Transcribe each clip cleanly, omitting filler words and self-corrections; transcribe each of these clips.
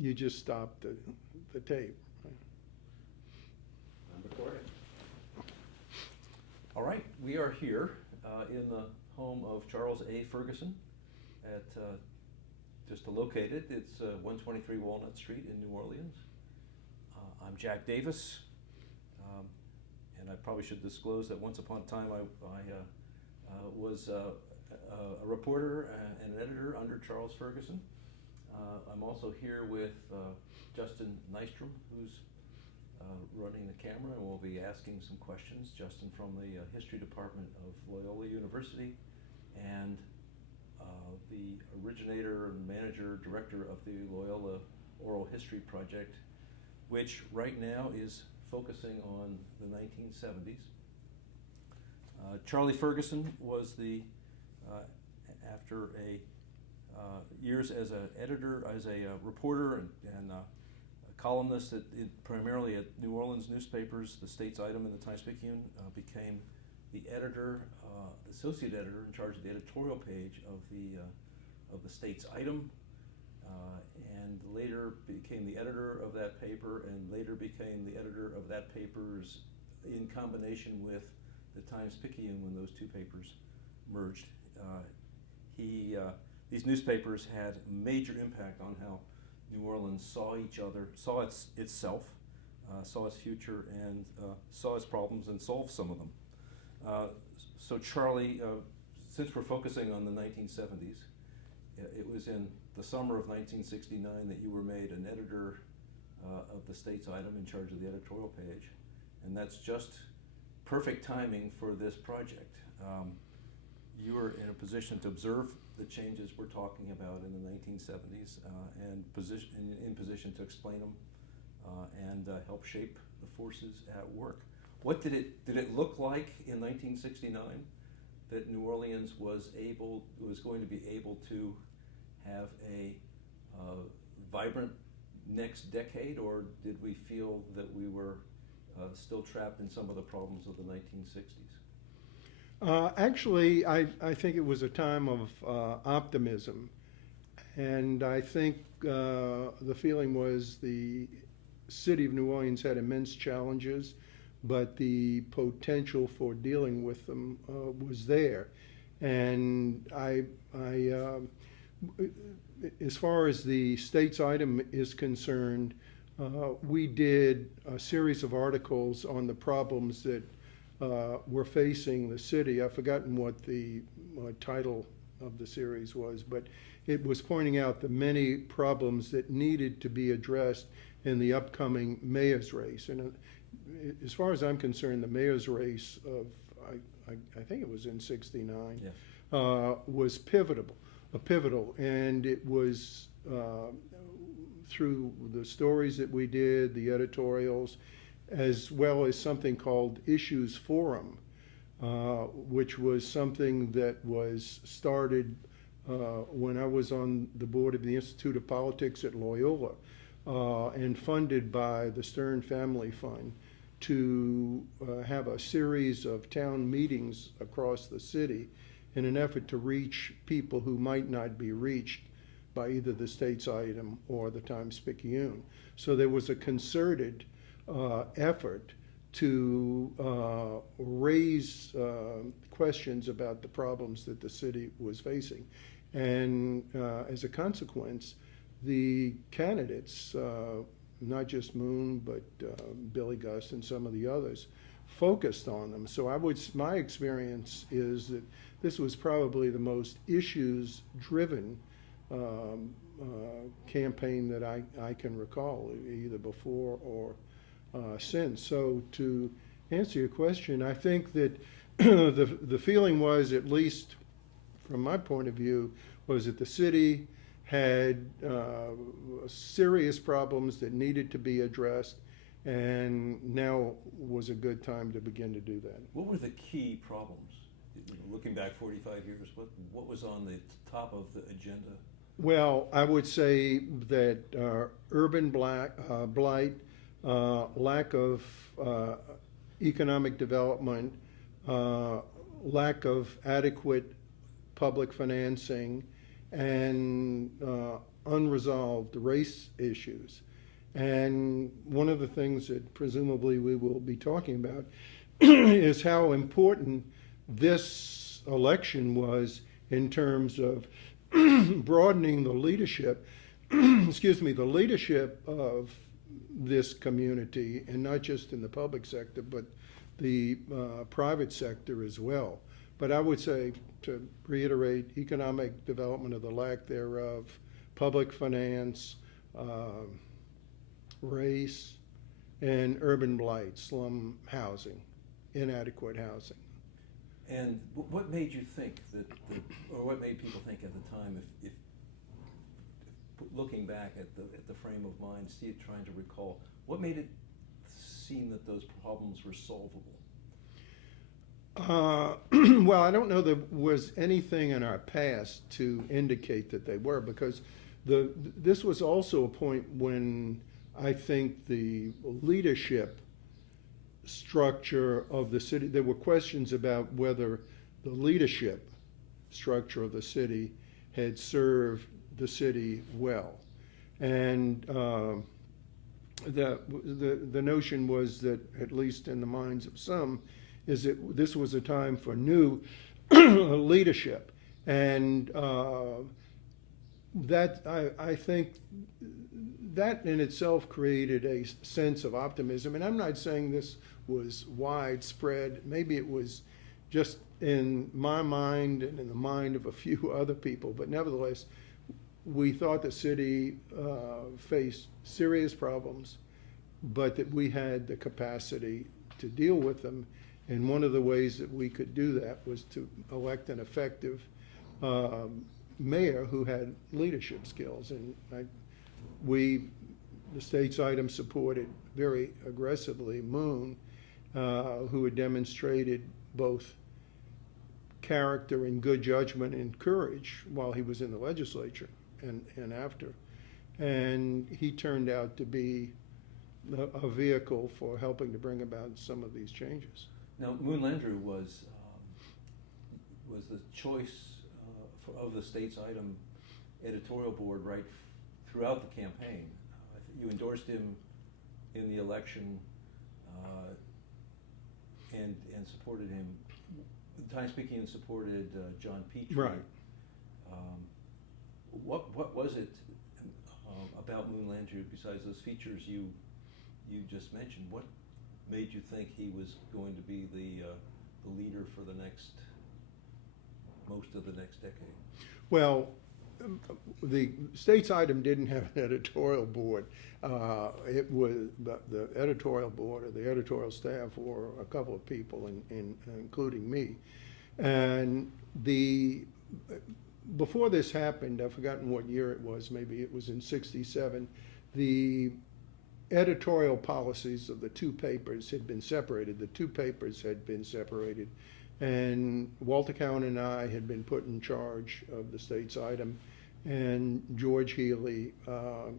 you just stop the tape. I'm recording. All right, we are here in the home of Charles A. Ferguson at, just to locate it, it's 123 Walnut Street in New Orleans. I'm Jack Davis, and I probably should disclose that once upon a time I was a reporter and an editor under Charles Ferguson. I'm also here with Justin Nystrom, who's running the camera, and we'll be asking some questions. Justin from the History Department of Loyola University, and the originator and manager, director of the Loyola Oral History Project, which right now is focusing on the 1970s. Charlie Ferguson was the, after years as an editor, as a reporter and a columnist primarily at New Orleans newspapers, the States-Item and the Times-Picayune, became the editor, the associate editor in charge of the editorial page of the States-Item, and later became the editor of that paper, and later became the editor of that paper's in combination with the Times-Picayune when those two papers merged. These newspapers had a major impact on how New Orleans saw each other, saw itself, saw its future, and saw its problems and solved some of them. So Charlie, since we're focusing on the 1970s, it was in the summer of 1969 that you were made an editor of the States-Item in charge of the editorial page, and that's just perfect timing for this project. You were in a position to observe the changes we're talking about in the 1970s and in position to explain them and help shape the forces at work. What did it look like in 1969 that New Orleans was going to be able to have a vibrant next decade, or did we feel that we were still trapped in some of the problems of the 1960s? Actually, I think it was a time of optimism, and I think the feeling was the city of New Orleans had immense challenges, but the potential for dealing with them was there. And as far as the States-Item is concerned, we did a series of articles on the problems that were facing the city. I've forgotten what the title of the series was, but it was pointing out the many problems that needed to be addressed in the upcoming mayor's race. And as far as I'm concerned, the mayor's race of, I think it was in '69, yes, was pivotal, and it was through the stories that we did, the editorials, as well as something called Issues Forum, which was something that was started when I was on the board of the Institute of Politics at Loyola, and funded by the Stern Family Fund to have a series of town meetings across the city in an effort to reach people who might not be reached by either the States-Item or the Times-Picayune. So there was a concerted effort to raise questions about the problems that the city was facing. And as a consequence, the candidates, not just Moon, but Billy Gust and some of the others, focused on them. So my experience is that this was probably the most issues-driven campaign that I can recall, either before or since. So to answer your question, I think that the feeling was, at least from my point of view, was that the city had serious problems that needed to be addressed, and now was a good time to begin to do that. What were the key problems? Looking back 45 years, what was on the top of the agenda? Well, I would say that urban blight, lack of economic development, lack of adequate public financing, and unresolved race issues. And one of the things that presumably we will be talking about is how important this election was in terms of broadening the leadership, excuse me, the leadership of this community, and not just in the public sector, but the private sector as well. But I would say, to reiterate, economic development or the lack thereof, public finance, race, and urban blight, slum housing, inadequate housing. And what made you think or what made people think at the time, if looking back at the frame of mind, trying to recall, what made it seem that those problems were solvable? Well, I don't know there was anything in our past to indicate that they were, because this was also a point when I think the leadership structure of the city, there were questions about whether the leadership structure of the city had served the city well. And the notion was that, at least in the minds of some, is that this was a time for new leadership. And that, I think, that in itself created a sense of optimism. And I'm not saying this was widespread. Maybe it was just in my mind and in the mind of a few other people. But nevertheless, we thought the city faced serious problems, but that we had the capacity to deal with them. And one of the ways that we could do that was to elect an effective mayor who had leadership skills. And the States-Item supported very aggressively Moon, who had demonstrated both character and good judgment and courage while he was in the legislature and after. And he turned out to be a vehicle for helping to bring about some of these changes. Now, Moon Landrieu was the choice of the States-Item editorial board right throughout the campaign. You endorsed him in the election and supported him. The Times-Picayune supported John Petrie. Right. What was it about Moon Landrieu, besides those features you just mentioned? What made you think he was going to be the leader for most of the next decade? Well, the States-Item didn't have an editorial board. It was the editorial board, or the editorial staff, were a couple of people, including me. And before this happened, I've forgotten what year it was, maybe it was in '67, the editorial policies of the two papers had been separated. The two papers had been separated, and Walter Cowan and I had been put in charge of the States-Item, and George Healy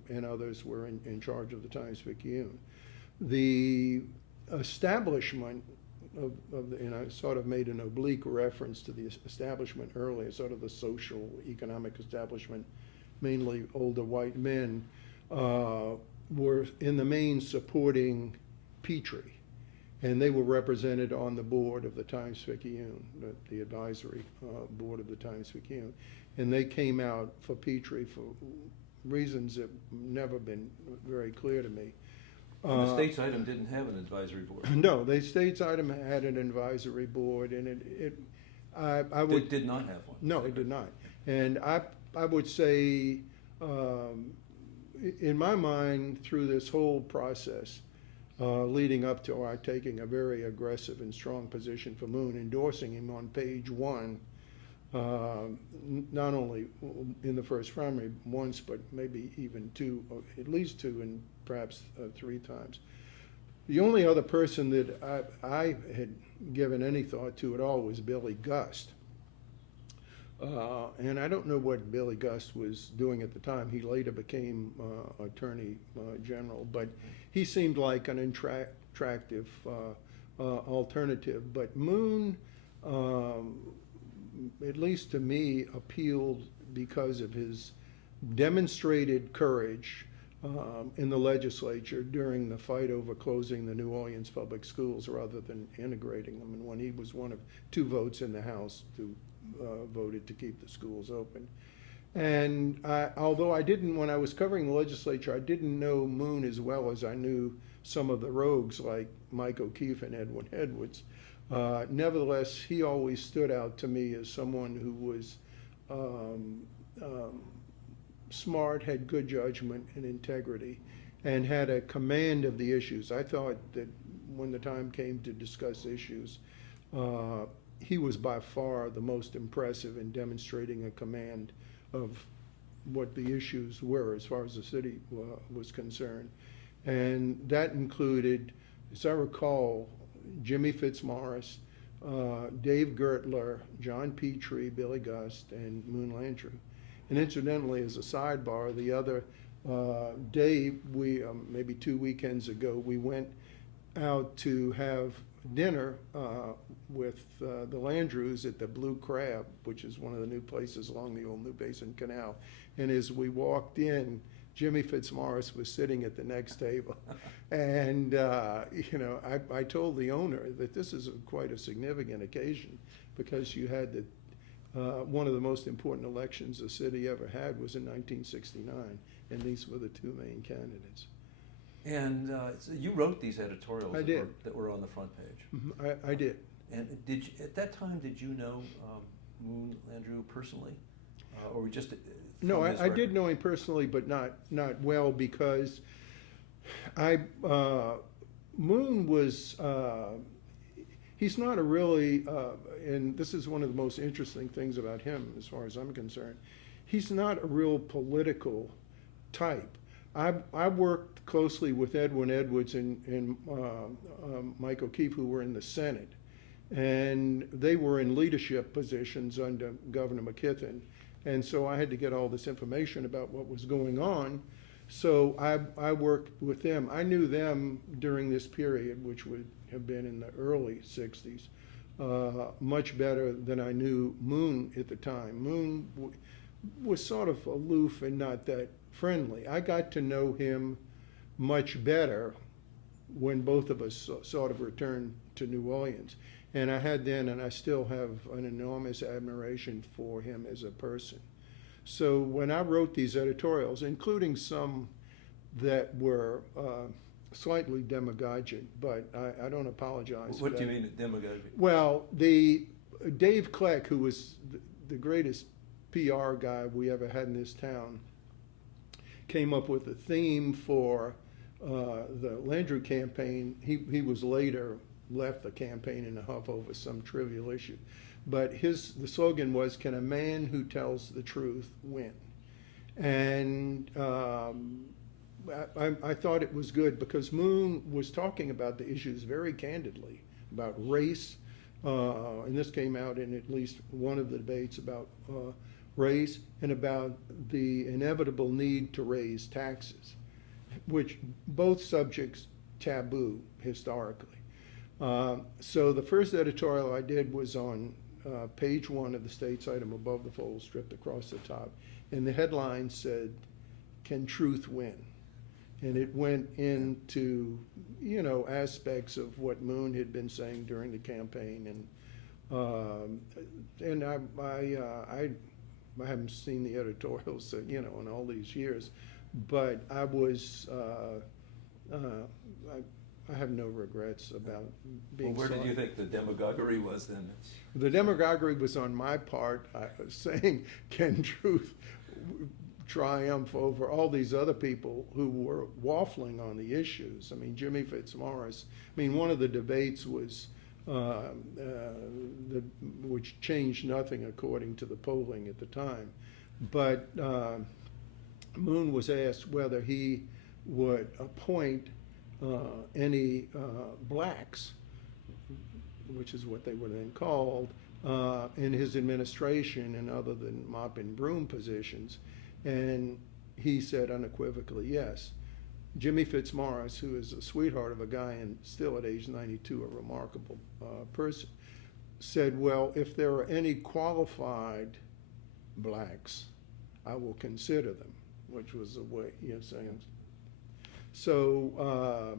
and others were in charge of the Times-Picayune. The establishment and I sort of made an oblique reference to the establishment earlier, sort of the social, economic establishment, mainly older white men, were in the main supporting Petrie. And they were represented on the board of the Times-Picayune, the advisory board of the Times-Picayune. And they came out for Petrie for reasons that have never been very clear to me. The States-Item didn't have an advisory board. No, the States-Item had an advisory board, and I would did not have one. No, it did not. And I would say, in my mind, through this whole process, leading up to our taking a very aggressive and strong position for Moon, endorsing him on page one, not only in the first primary once, but maybe even two, or at least two, and perhaps 3 times. The only other person that I had given any thought to at all was Billy Gust. And I don't know what Billy Gust was doing at the time. He later became Attorney General, but he seemed like an attractive alternative. But Moon, at least to me, appealed because of his demonstrated courage in the legislature during the fight over closing the New Orleans public schools rather than integrating them, and when he was one of 2 votes in the House who voted to keep the schools open. And although I didn't, when I was covering the legislature, I didn't know Moon as well as I knew some of the rogues like Mike O'Keefe and Edwin Edwards. Nevertheless, he always stood out to me as someone who was smart, had good judgment and integrity, and had a command of the issues. I thought that when the time came to discuss issues, he was by far the most impressive in demonstrating a command of what the issues were as far as the city was concerned. And that included, as I recall, Jimmy Fitzmaurice, Dave Gertler, John Petrie, Billy Gust, and Moon Landrieu. And incidentally, as a sidebar, the other day, we maybe 2 weekends ago, we went out to have dinner with the Landrieux at the Blue Crab, which is one of the new places along the old New Basin Canal. And as we walked in, Jimmy Fitzmaurice was sitting at the next table. And, you know, I told the owner that this is quite a significant occasion because you had one of the most important elections the city ever had was in 1969, and these were the 2 main candidates. And so you wrote these editorials that were on the front page. Mm-hmm. I did. And did you, at that time, did you know Moon Landrieu personally? Or we just No, I did know him personally, but not well, because Moon was, he's not a really, and this is one of the most interesting things about him as far as I'm concerned, he's not a real political type. I worked closely with Edwin Edwards and Mike O'Keefe, who were in the Senate, and they were in leadership positions under Governor McKithen. And so I had to get all this information about what was going on. So I worked with them. I knew them during this period, which would have been in the early 60s, much better than I knew Moon at the time. Moon was sort of aloof and not that friendly. I got to know him much better when both of us sort of returned to New Orleans. And I had then, and I still have, an enormous admiration for him as a person. So when I wrote these editorials, including some that were slightly demagogic, but I don't apologize. What do you mean demagogic? Well, Dave Kleck, who was the greatest PR guy we ever had in this town, came up with a theme for the Landrieu campaign. He was later left the campaign in a huff over some trivial issue. But the slogan was, "Can a man who tells the truth win?" And I thought it was good because Moon was talking about the issues very candidly, about race, and this came out in at least one of the debates about race, and about the inevitable need to raise taxes, which both subjects taboo historically. So the first editorial I did was on page 1 of the States-Item above the fold, stripped across the top. And the headline said, "Can truth win?" And it went into, you know, aspects of what Moon had been saying during the campaign. And I haven't seen the editorials, you know, in all these years. But I was, I have no regrets about being. Well, where did you think the demagoguery was then? The demagoguery was on my part. I was saying, can truth triumph over all these other people who were waffling on the issues? I mean, Jimmy Fitzmaurice. I mean, one of the debates was, which changed nothing according to the polling at the time. But Moon was asked whether he would appoint any blacks, which is what they were then called, in his administration and other than mop and broom positions. And he said unequivocally yes. Jimmy Fitzmaurice, who is a sweetheart of a guy and still at age 92 a remarkable person, said, well, if there are any qualified blacks, I will consider them, which was a way, saying. So,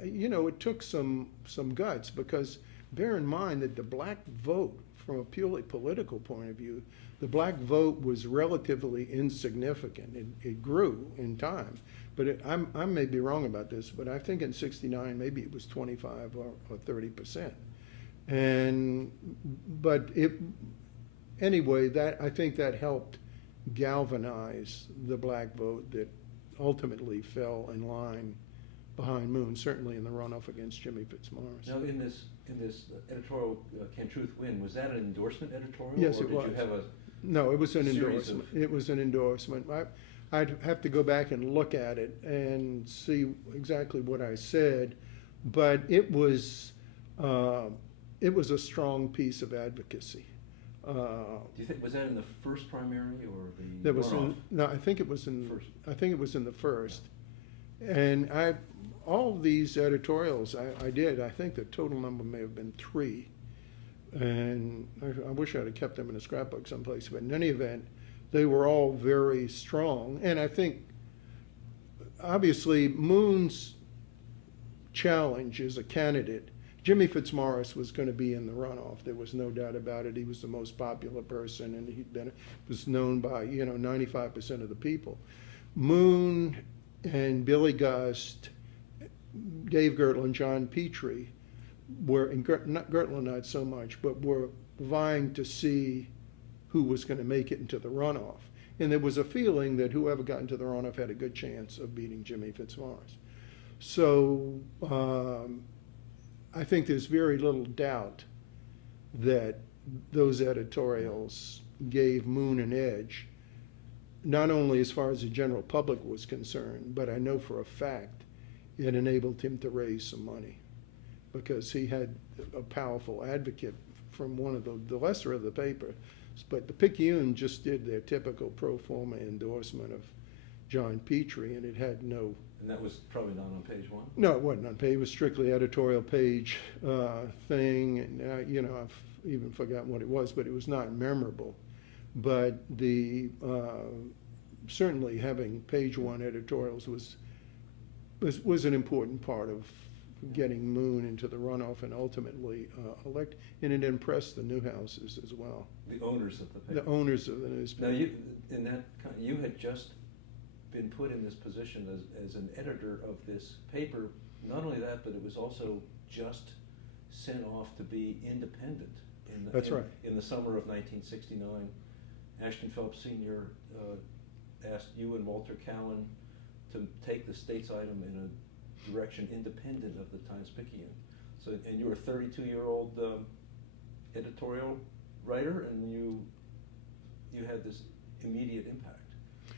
it took some guts, because bear in mind that the black vote, from a purely political point of view, the black vote was relatively insignificant. It grew in time. But I may be wrong about this, but I think in '69, maybe it was 25 or 30%. Anyway, I think that helped galvanize the black vote that ultimately fell in line behind Moon, certainly in the runoff against Jimmy Fitzmaurice. Now, in this editorial, Can Truth Win, was that an endorsement editorial? Yes, or it was. Did you have a No, it was an series endorsement. It was an endorsement. I'd have to go back and look at it and see exactly what I said, but it was a strong piece of advocacy. Do you think, was that in the first primary or the That was runoff? no, I think it was in First. I think it was in the first. And all these editorials I did, I think the total number may have been 3. And I wish I'd have kept them in a scrapbook someplace, but in any event, they were all very strong. And I think, obviously, Moon's challenge as a candidate, Jimmy Fitzmaurice was going to be in the runoff. There was no doubt about it. He was the most popular person, and was known by 95% of the people. Moon and Billy Gust, Dave Gertler, and John Petrie were, Gertler not so much, but were vying to see who was going to make it into the runoff. And there was a feeling that whoever got into the runoff had a good chance of beating Jimmy Fitzmaurice. So I think there's very little doubt that those editorials gave Moon an edge, not only as far as the general public was concerned, but I know for a fact it enabled him to raise some money, because he had a powerful advocate from one of the lesser of the paper. But the Picayune just did their typical pro forma endorsement of John Petrie, and it had no. And that was probably not on page 1? No, it wasn't on page. It was strictly editorial page thing. And, I've even forgotten what it was, but it was not memorable. But certainly having page 1 editorials was an important part of getting Moon into the runoff and ultimately elect. And it impressed the Newhouses as well. The owners of the paper. The owners of the newspaper. Now, you had just been put in this position as an editor of this paper. Not only that, but it was also just sent off to be independent. That's right. In the summer of 1969, Ashton Phelps Sr. Asked you and Walter Cowan to take the States-Item in a direction independent of the Times-Picayune. So, and you were a 32-year-old editorial writer, and you had this immediate impact.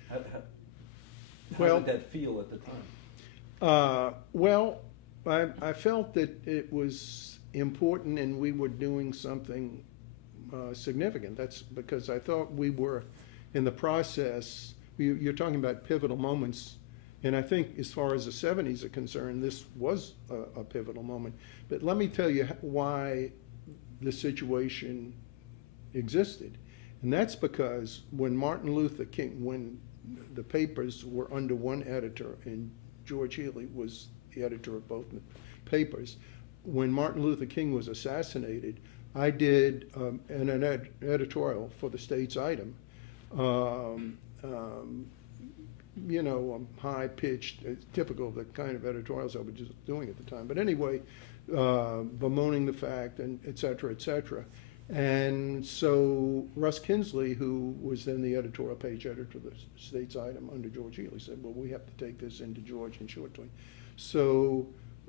How did that feel at the time? Well, I felt that it was important and we were doing something significant. That's because I thought we were in the process. You're talking about pivotal moments, and I think as far as the 70s are concerned, this was a pivotal moment. But let me tell you why the situation existed. And that's because when when the papers were under one editor, and George Healy was the editor of both papers, when Martin Luther King was assassinated, I did an editorial for the States-Item, high-pitched, typical of the kind of editorials I was just doing at the time. But anyway, bemoaning the fact, and et cetera, et cetera. And so Russ Kinsley, who was then the editorial page editor of the States-Item under George Healy, said, well, we have to take this into George and show it to him. So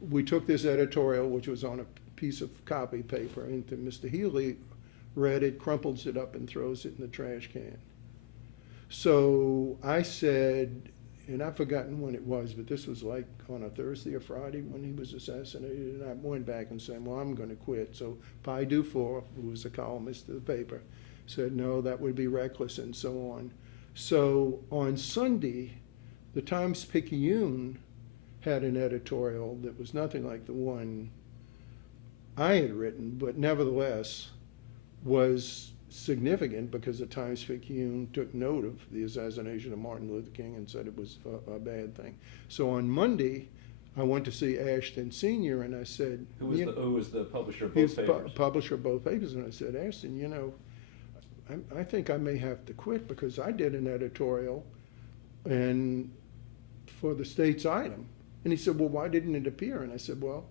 we took this editorial, which was on a piece of copy paper, into Mr. Healy, read it, crumples it up, and throws it in the trash can. So I said, and I've forgotten when it was, but this was like on a Thursday or Friday when he was assassinated, and I went back and said, well, I'm going to quit. So Pi Dufour, who was a columnist of the paper, said, no, that would be reckless, and so on. So on Sunday, the Times-Picayune had an editorial that was nothing like the one I had written, but nevertheless was significant because the Times-Picayune took note of the assassination of Martin Luther King and said it was a bad thing. So on Monday, I went to see Ashton Sr. and I said, Who was the publisher of he both was papers? publisher of both papers, and I said, Ashton, you know, I think I may have to quit because I did an editorial and for the States-Item. And he said, well, why didn't it appear? And I said, well,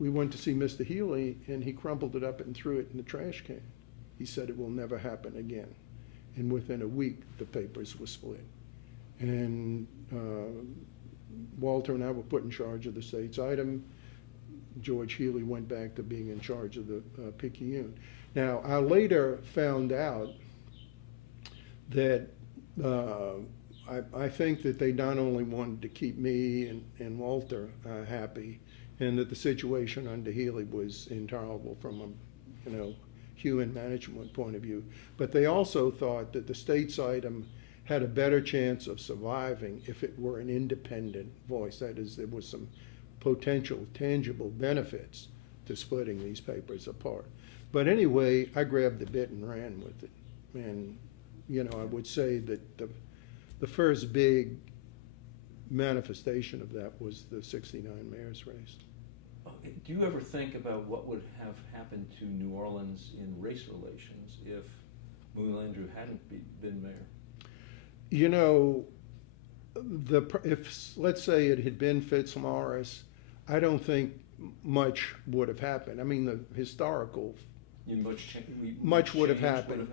we went to see Mr. Healy and he crumpled it up and threw it in the trash can. He said it will never happen again. And within a week, the papers were split. And Walter and I were put in charge of the States-Item. George Healy went back to being in charge of the Picayune. Now, I later found out that I think that they not only wanted to keep me and Walter happy, and that the situation under Healy was intolerable from a, human management point of view, but they also thought that the States-Item had a better chance of surviving if it were an independent voice. That is, there was some potential tangible benefits to splitting these papers apart. But anyway, I grabbed the bit and ran with it. And, I would say that the first big manifestation of that was the '69 mayor's race. Do you ever think about what would have happened to New Orleans in race relations if Moon Landrieu hadn't been mayor? If let's say it had been Fitzmaurice, I don't think much would have happened. I mean, the historical much would have happened.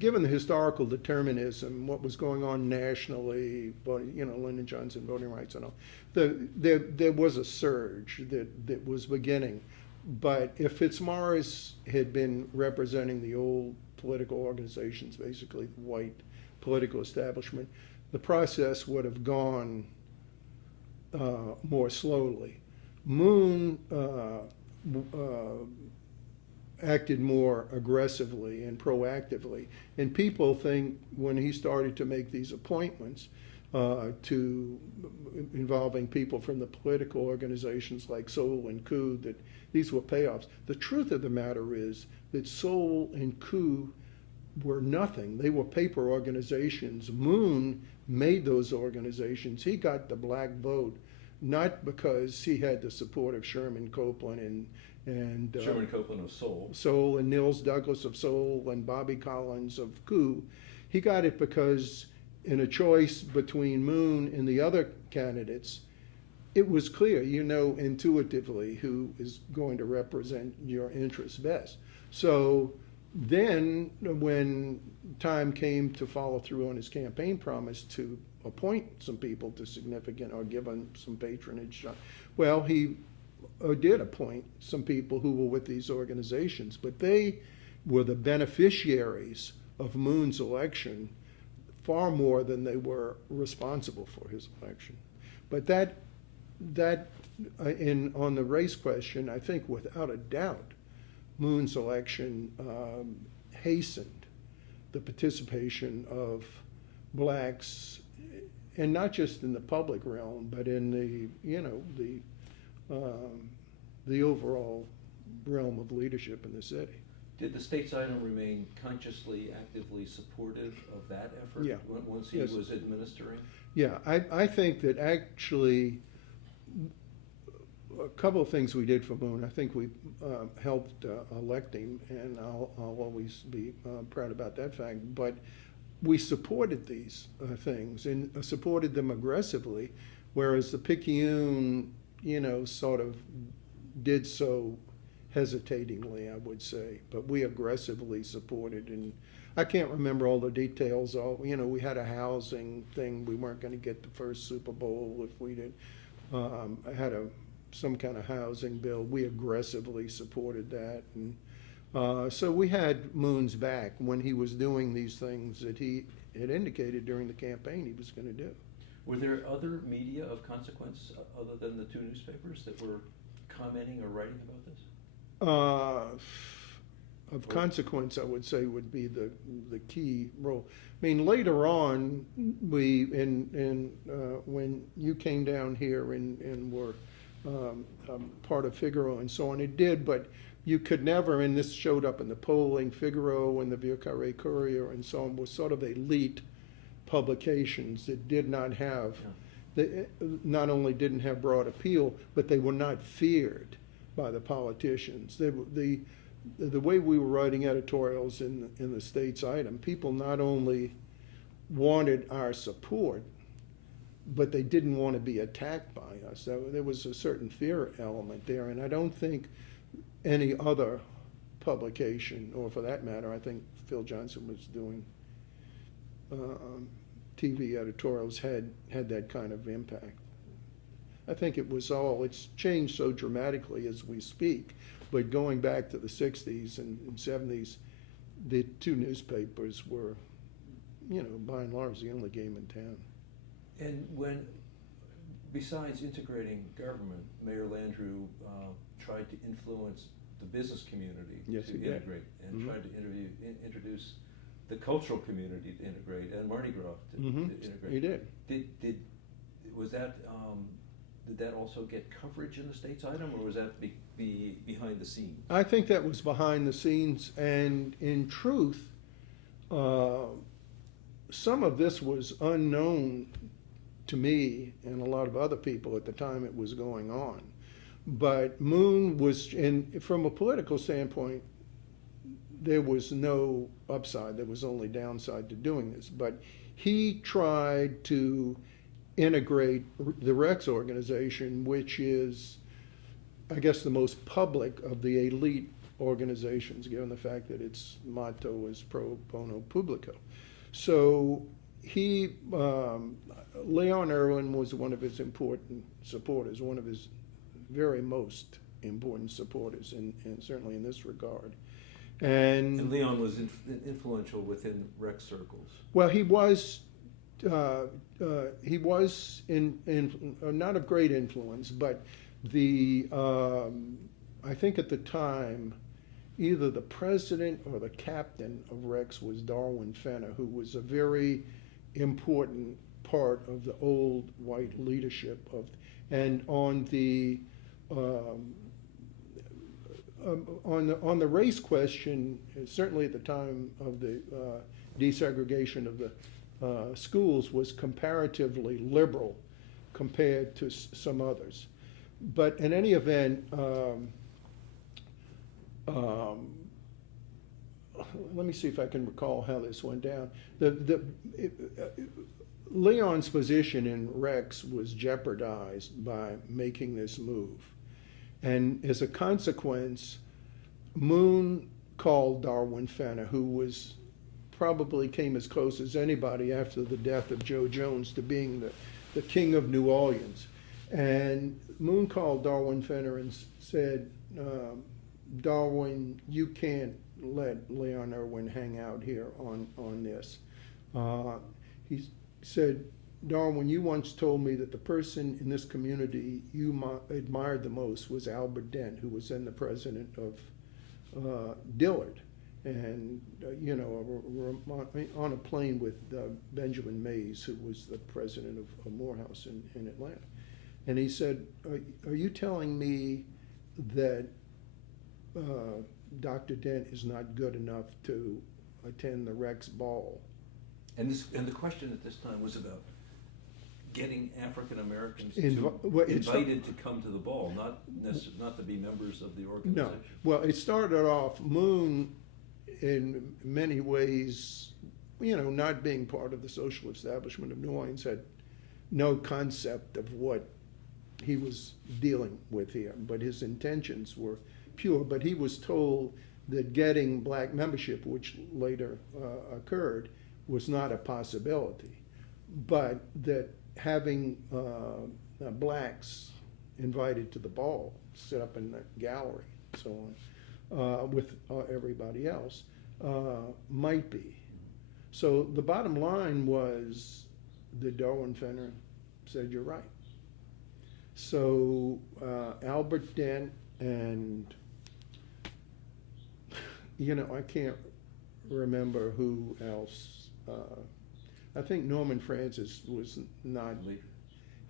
Given the historical determinism, what was going on nationally, Lyndon Johnson, voting rights and all, there was a surge that was beginning. But if Fitzmaurice had been representing the old political organizations, basically the white political establishment, the process would have gone more slowly. Moon acted more aggressively and proactively. And people think when he started to make these appointments involving people from the political organizations like Soul and Coup, that these were payoffs. The truth of the matter is that Soul and Coup were nothing. They were paper organizations. Moon made those organizations. He got the black vote, not because he had the support of Sherman Copeland and Sherman Copeland of Soul. Soul, and Nils Douglas of Soul, and Bobby Collins of Coup. He got it because in a choice between Moon and the other candidates, it was clear, intuitively who is going to represent your interests best. So then when time came to follow through on his campaign promise to appoint some people to significant or give him some patronage, well, he did appoint some people who were with these organizations, but they were the beneficiaries of Moon's election far more than they were responsible for his election. But on the race question, I think without a doubt, Moon's election hastened the participation of blacks, and not just in the public realm, but in the overall realm of leadership in the city. Did the States-Item remain consciously, actively supportive of that effort? Yeah. Once he was administering? Yeah, I think that actually a couple of things we did for Moon. I think we helped elect him, and I'll always be proud about that fact. But we supported these things and supported them aggressively, whereas the Picayune, sort of did so hesitatingly, I would say. But we aggressively supported, and I can't remember all the details. We had a housing thing. We weren't going to get the first Super Bowl if we did. I had some kind of housing bill. We aggressively supported that, and so we had Moon's back when he was doing these things that he had indicated during the campaign he was going to do. Were there other media of consequence other than the two newspapers that were commenting or writing about this? Of consequence, I would say, would be the key role. I mean, later on, when you came down here and were part of Figaro and so on, it did, but you could never, and this showed up in the polling, Figaro and the Vieux Carré Courier and so on, were sort of elite publications that did not have, they not only didn't have broad appeal, but they were not feared by the politicians. The way we were writing editorials in the States-Item, people not only wanted our support, but they didn't want to be attacked by us. There was a certain fear element there, and I don't think any other publication, or for that matter, I think Phil Johnson was doing TV editorials, had that kind of impact. I think it's changed so dramatically as we speak, but going back to the 60s and 70s, the two newspapers were, by and large, the only game in town. And when, besides integrating government, Mayor Landrieu tried to influence the business community to integrate, and tried to introduce the cultural community to integrate, and Mardi Gras to integrate. He did. Did that also get coverage in the States-Item, or was that behind the scenes? I think that was behind the scenes, and in truth, some of this was unknown to me and a lot of other people at the time it was going on. But Moon was, from a political standpoint, there was no upside, there was only downside to doing this. But he tried to integrate the Rex organization, which is, I guess, the most public of the elite organizations, given the fact that its motto is pro bono publico. So he, Leon Irwin was one of his important supporters, one of his very most important supporters, and certainly in this regard. And Leon was influential within Rex circles. Well, he was not of great influence, but I think at the time, either the president or the captain of Rex was Darwin Fenner, who was a very important part of the old white leadership and on the race question, certainly at the time of the desegregation of the schools, was comparatively liberal compared to some others. But in any event, let me see if I can recall how this went down. Leon's position in Rex was jeopardized by making this move. And as a consequence, Moon called Darwin Fenner, who probably came as close as anybody after the death of Joe Jones to being the king of New Orleans. And Moon called Darwin Fenner and said, Darwin, you can't let Leon Irwin hang out here on this. He said, Darwin, you once told me that the person in this community you admired the most was Albert Dent, who was then the president of Dillard, and on a plane with Benjamin Mays, who was the president of Morehouse in Atlanta. And he said, are you telling me that Dr. Dent is not good enough to attend the Rex ball? And the question at this time was about getting African Americans invited to come to the ball, not to be members of the organization. No. Well, it started off, Moon, in many ways, not being part of the social establishment of New Orleans, had no concept of what he was dealing with here, but his intentions were pure. But he was told that getting black membership, which later occurred, was not a possibility, but that having blacks invited to the ball, sit up in the gallery, and so on, with everybody else, might be. So the bottom line was that Darwin Fenner said, you're right. So Albert Dent and, I can't remember who else. I think Norman Francis was not.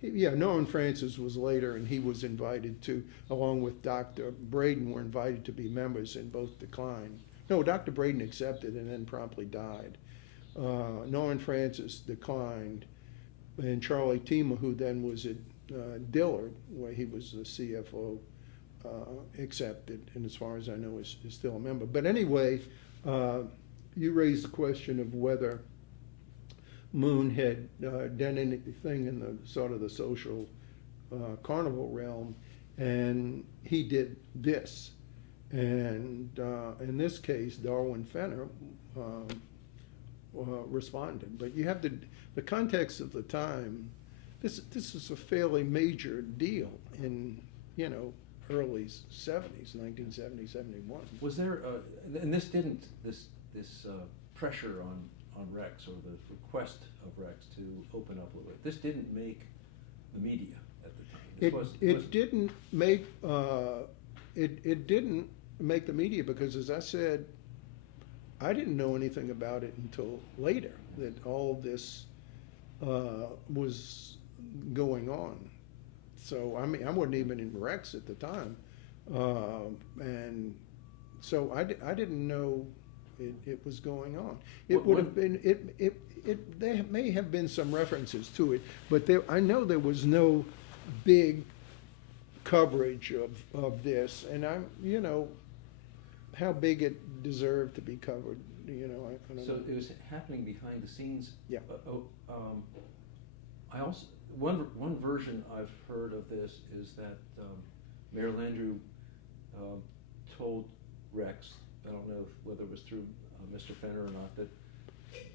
Yeah, Norman Francis was later, and he was invited to, along with Dr. Braden, were invited to be members, and both declined. No, Dr. Braden accepted and then promptly died. Norman Francis declined, and Charlie Tima, who then was at Dillard, where he was the CFO, accepted, and as far as I know, is still a member. But anyway, you raised the question of whether Moon had done anything in the sort of the social carnival realm, and he did this. And in this case, Darwin Fenner responded. But you have the context of the time. This is a fairly major deal in, you know, early 70s, 1970, 71. Was there, and this didn't, this pressure on Rex, or the request of Rex to open up a little bit, this didn't make the media at the time. It didn't make it didn't make the media because, as I said, I didn't know anything about it until later, that all this was going on. So I mean, I wasn't even in Rex at the time, and so I didn't know it was going on. It would have been there may have been some references to it, but I know there was no big coverage of this, and I'm, you know, how big it deserved to be covered, you know, I don't know. So it was happening behind the scenes. Yeah. I also, one version I've heard of this is that Mayor Landrieu told Rex, I don't know whether it was through Mr. Fenner or not, that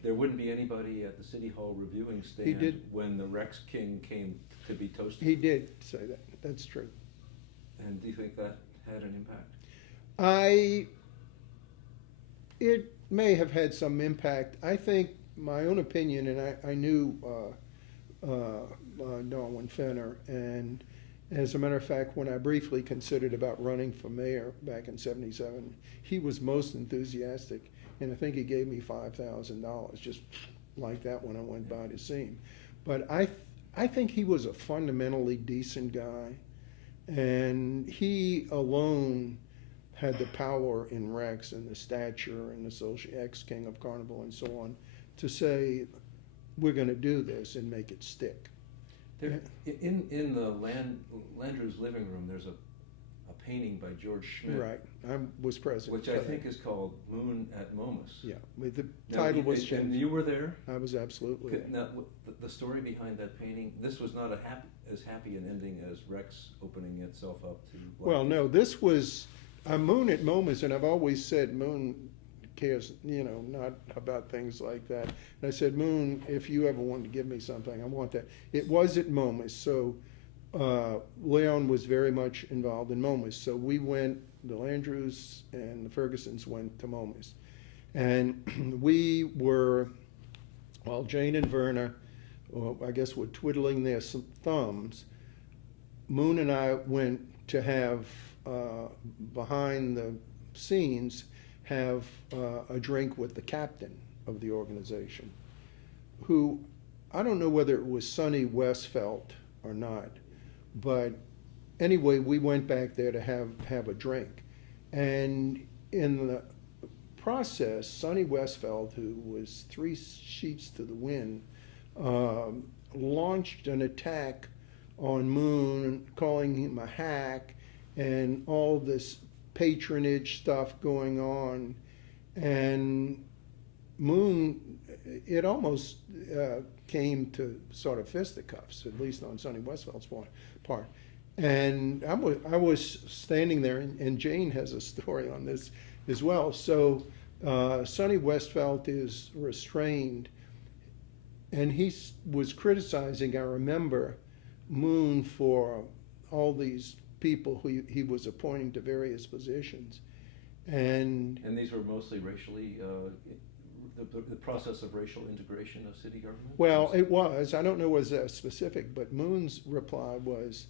there wouldn't be anybody at the City Hall reviewing stand when the Rex King came to be toasted. He did say that. That's true. And do you think that had an impact? It may have had some impact. I think my own opinion, and I knew Darwin Fenner, and as a matter of fact, when I briefly considered about running for mayor back in '77, he was most enthusiastic, and I think he gave me $5,000 just like that when I went by to see him. But I think he was a fundamentally decent guy, and he alone had the power in Rex and the stature and the social ex-king of Carnival and so on to say, we're going to do this and make it stick. There, in the Landrieu's living room, there's a painting by George Schmidt. Right, I was present. Which I think is called Moon at Momus. Yeah, the title was changed. And you were there? I was absolutely there. Now, the story behind that painting, this was not as happy an ending as Rex opening itself up to... Well, no, this was Moon at Momus, and I've always said Moon cares, you know, not about things like that. And I said, Moon, if you ever want to give me something, I want that. It was at Momus, so Leon was very much involved in Momus. So we went, the Landrieux and the Fergusons went to Momus. And we were, while Jane and Verna, I guess, were twiddling their thumbs, Moon and I went to have, behind the scenes, have a drink with the captain of the organization, who, I don't know whether it was Sonny Westfelt or not, but anyway, we went back there to have a drink. And in the process, Sonny Westfelt, who was 3 sheets to the wind, launched an attack on Moon, calling him a hack, and all this patronage stuff going on. And Moon, it almost came to sort of fisticuffs, at least on Sonny Westfelt's part. And I was standing there, and Jane has a story on this as well. So Sonny Westfelt is restrained, and he was criticizing, I remember, Moon for all these people who he was appointing to various positions. And these were mostly racially, the process of racial integration of city government? Well, it was. I don't know was that specific, but Moon's reply was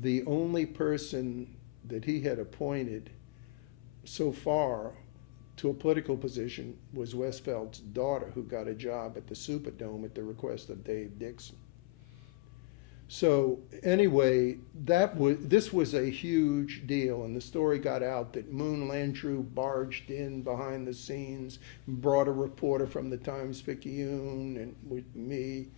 the only person that he had appointed so far to a political position was Westfeldt's daughter, who got a job at the Superdome at the request of Dave Dixon. So anyway, this was a huge deal, and the story got out that Landrieu barged in behind the scenes, brought a reporter from the Times-Picayune, and with me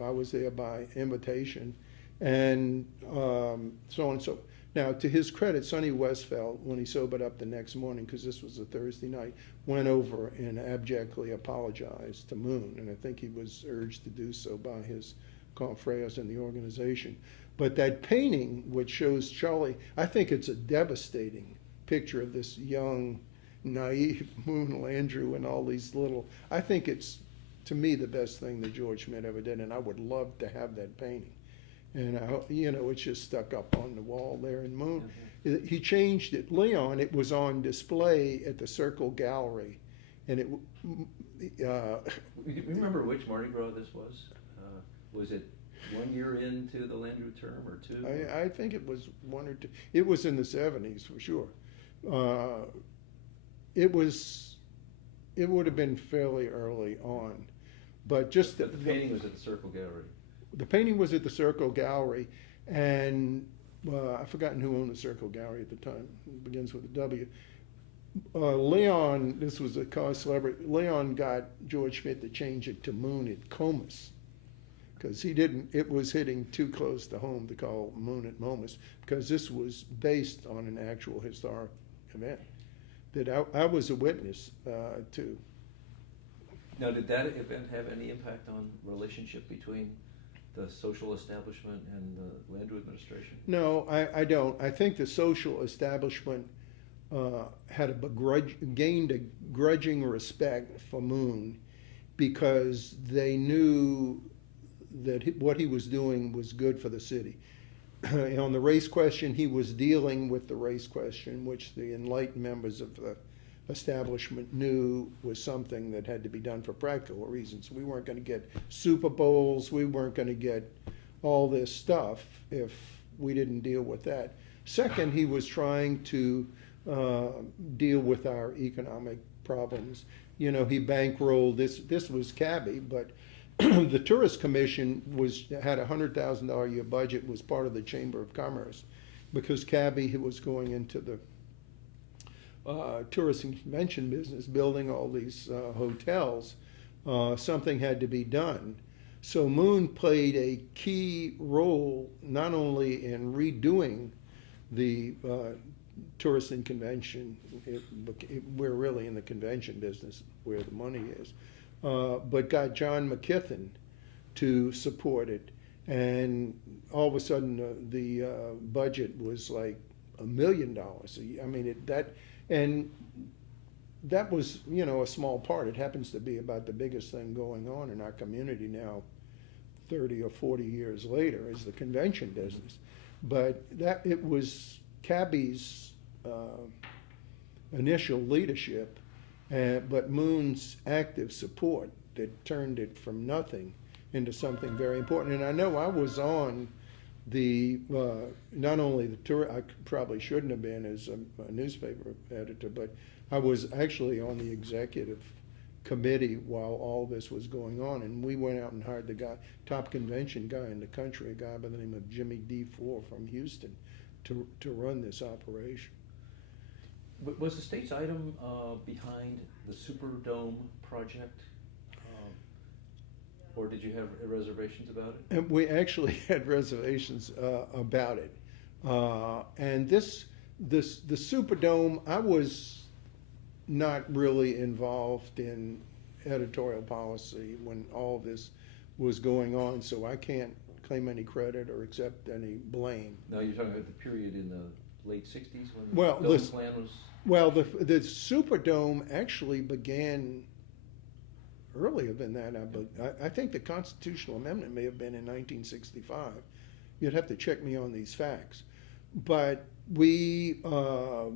I was there by invitation, and so on and so. Now, to his credit, Sonny Westfeld, when he sobered up the next morning, because this was a Thursday night, went over and abjectly apologized to Moon, and I think he was urged to do so by his confreres in the organization. But that painting, which shows Charlie, I think it's a devastating picture of this young, naive Moon Landrieu and all these little, I think it's, to me, the best thing that George Schmidt ever did, and I would love to have that painting. And, it's just stuck up on the wall there in Moon. Mm-hmm. He changed it. Leon, it was on display at the Circle Gallery. And it, You remember which Mardi Gras this was? Was it 1 year into the Landrieu term or two? I think it was 1 or 2. It was in the 70s for sure. It would have been fairly early on. But just But the painting was at the Circle Gallery. The painting was at the Circle Gallery, and I've forgotten who owned the Circle Gallery at the time. It begins with a W. Leon, this was a car celebrity, Leon got George Schmidt to change it to Moon at Comus, because it was hitting too close to home to call Moon at Momus, because this was based on an actual historic event that I was a witness to. Now, did that event have any impact on relationship between the social establishment and the Landrieu administration? No, I don't. I think the social establishment gained a grudging respect for Moon because they knew that what he was doing was good for the city. On the race question, he was dealing with the race question, which the enlightened members of the establishment knew was something that had to be done for practical reasons. We weren't going to get Super Bowls, we weren't going to get all this stuff if we didn't deal with that. Second, he was trying to deal with our economic problems. He bankrolled this was Cabby, but the Tourist Commission had a $100,000 a year budget, was part of the Chamber of Commerce, because Cabby was going into the tourist and convention business, building all these hotels. Something had to be done. So Moon played a key role not only in redoing the tourist and convention, we're really in the convention business where the money is, but got John McKithen to support it. And all of a sudden the budget was like $1 million. I mean, and that was, a small part. It happens to be about the biggest thing going on in our community now, 30 or 40 years later, is the convention business. But it was Cabby's initial leadership, but Moon's active support that turned it from nothing into something very important. And I know I was on the not only the tour, I probably shouldn't have been as a newspaper editor, but I was actually on the executive committee while all this was going on, and we went out and hired the top convention guy in the country, a guy by the name of Jimmy D. Floor from Houston, to run this operation. But was the States-Item behind the Superdome project? Or did you have reservations about it? And we actually had reservations about it. And the Superdome, I was not really involved in editorial policy when all this was going on, so I can't claim any credit or accept any blame. No, you're talking about the period in the late 60s when the Dome plan was... Well, the Superdome actually began earlier than that. I think the constitutional amendment may have been in 1965. You'd have to check me on these facts. But we were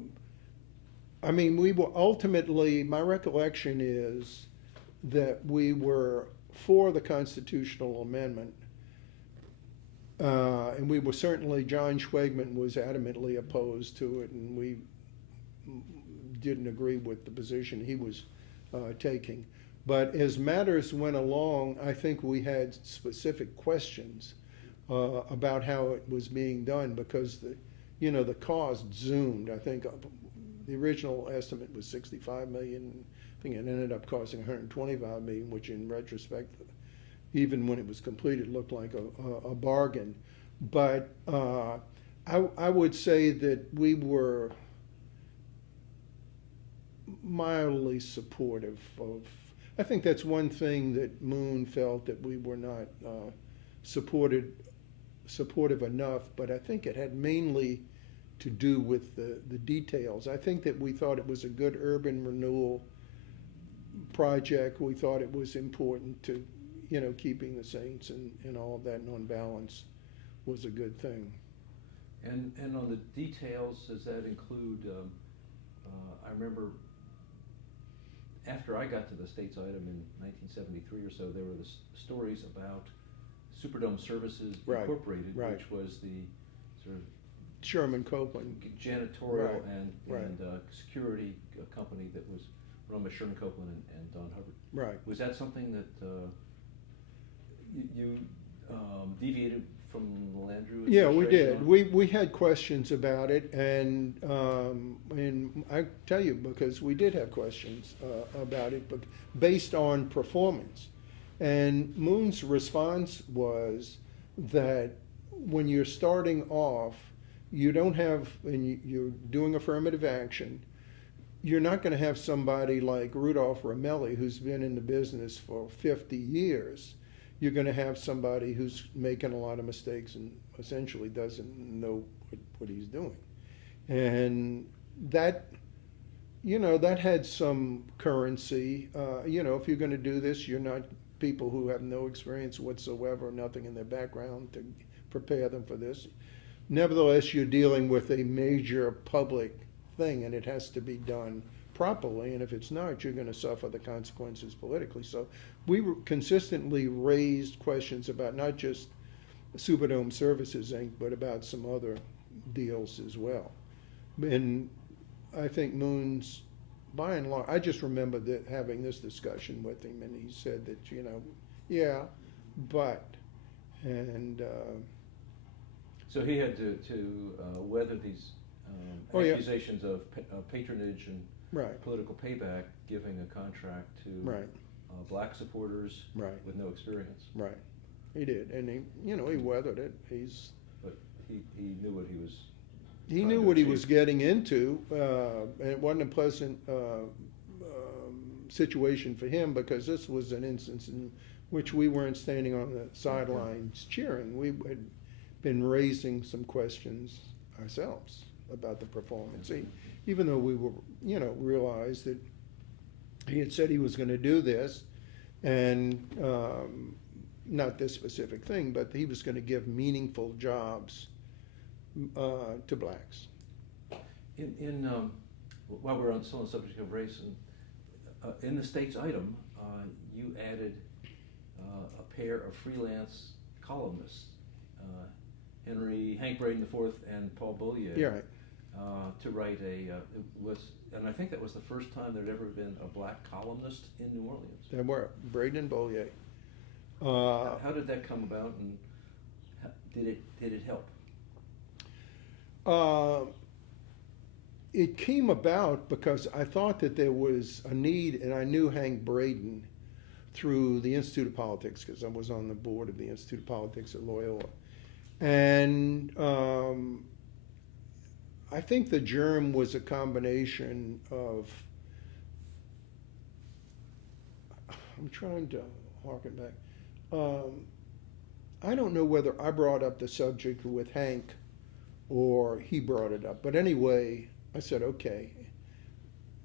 ultimately, my recollection is that we were for the constitutional amendment. And we were certainly, John Schwegman was adamantly opposed to it, and we didn't agree with the position he was taking. But as matters went along, I think we had specific questions about how it was being done, because the cost zoomed. I think the original estimate was 65 million. I think it ended up costing 125 million, which in retrospect, even when it was completed, looked like a bargain. But I would say that we were mildly supportive of. I think that's one thing that Moon felt that we were not supportive enough, but I think it had mainly to do with the details. I think that we thought it was a good urban renewal project. We thought it was important to, keeping the saints and all of that, and on balance was a good thing. And on the details, does that include, I remember after I got to the States-Item in 1973 or so, there were the stories about Superdome Services Right, Incorporated, right. which was the sort of Sherman Copeland. janitorial Right, and right. security company that was run by Sherman Copeland and Don Hubbard. Right. Was that something that you deviated from the Landrieu Yeah, we administration did. on? We had questions about it, and I tell you, because we did have questions about it, but based on performance. And Moon's response was that when you're starting off, you don't have, and you're doing affirmative action, you're not going to have somebody like Rudolph Ramelli, who's been in the business for 50 years. You're going to have somebody who's making a lot of mistakes and essentially doesn't know what he's doing. And that, that had some currency. If you're going to do this, you're not people who have no experience whatsoever, nothing in their background to prepare them for this. Nevertheless, you're dealing with a major public thing, and it has to be done properly, and if it's not, you're going to suffer the consequences politically. So we consistently raised questions about not just Superdome Services, Inc., but about some other deals as well. And I think Moon's, by and large, I just remember having this discussion with him, and he said that, yeah, but, and So he had to weather these Oh, yeah. accusations of patronage and right, political payback, giving a contract to right, black supporters right, with no experience. right. He did, and he weathered it. But he knew what he was. He trying knew to what he achieve. was getting into, and it wasn't a pleasant situation for him, because this was an instance in which we weren't standing on the sidelines cheering. We had been raising some questions ourselves about the performance, even though we were, realized that he had said he was going to do this, and not this specific thing, but he was going to give meaningful jobs to blacks. While we're still on the subject of race, and in the States-Item, you added a pair of freelance columnists, Hank Braden IV and Paul Beaulieu, Yeah, right. to write and I think that was the first time there'd ever been a black columnist in New Orleans. There were Braden and Beaulieu. How did that come about, and did it help? It came about because I thought that there was a need, and I knew Hank Braden through the Institute of Politics, because I was on the board of the Institute of Politics at Loyola. And I think the germ was a combination of, I'm trying to harken back. I don't know whether I brought up the subject with Hank or he brought it up. But anyway, I said, okay,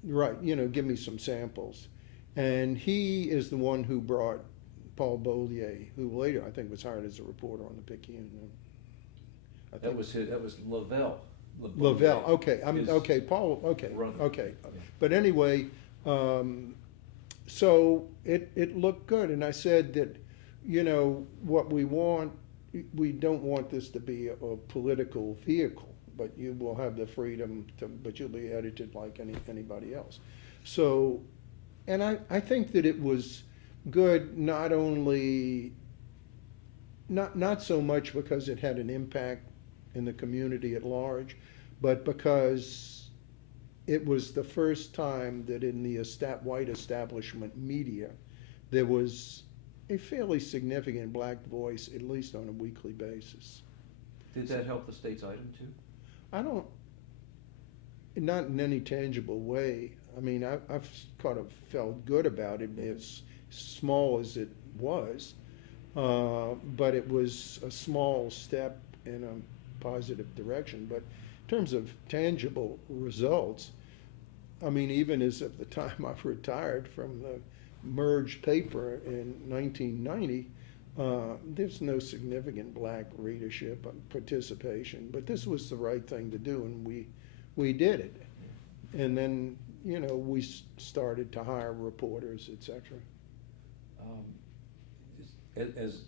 right, give me some samples. And he is the one who brought Paul Beaulieu, who later I think was hired as a reporter on the Picayune. That was Lavelle. Lavelle, okay, His Paul, okay, brother. okay. Yeah. But anyway, so it looked good, and I said that, what we want, we don't want this to be a political vehicle, but you will have the freedom but you'll be edited like anybody else. So, and I think that it was good, not only not so much because it had an impact in the community at large, but because it was the first time that in the white establishment media, there was a fairly significant black voice, at least on a weekly basis. Did that help the States-Item too? I don't, not in any tangible way. I mean, I've kind of felt good about it, as small as it was, but it was a small step in a positive direction. But in terms of tangible results, I mean, even as of the time I've retired from the merged paper in 1990, there's no significant black readership participation. But this was the right thing to do, and we did it. And then, you know, we started to hire reporters, et cetera. As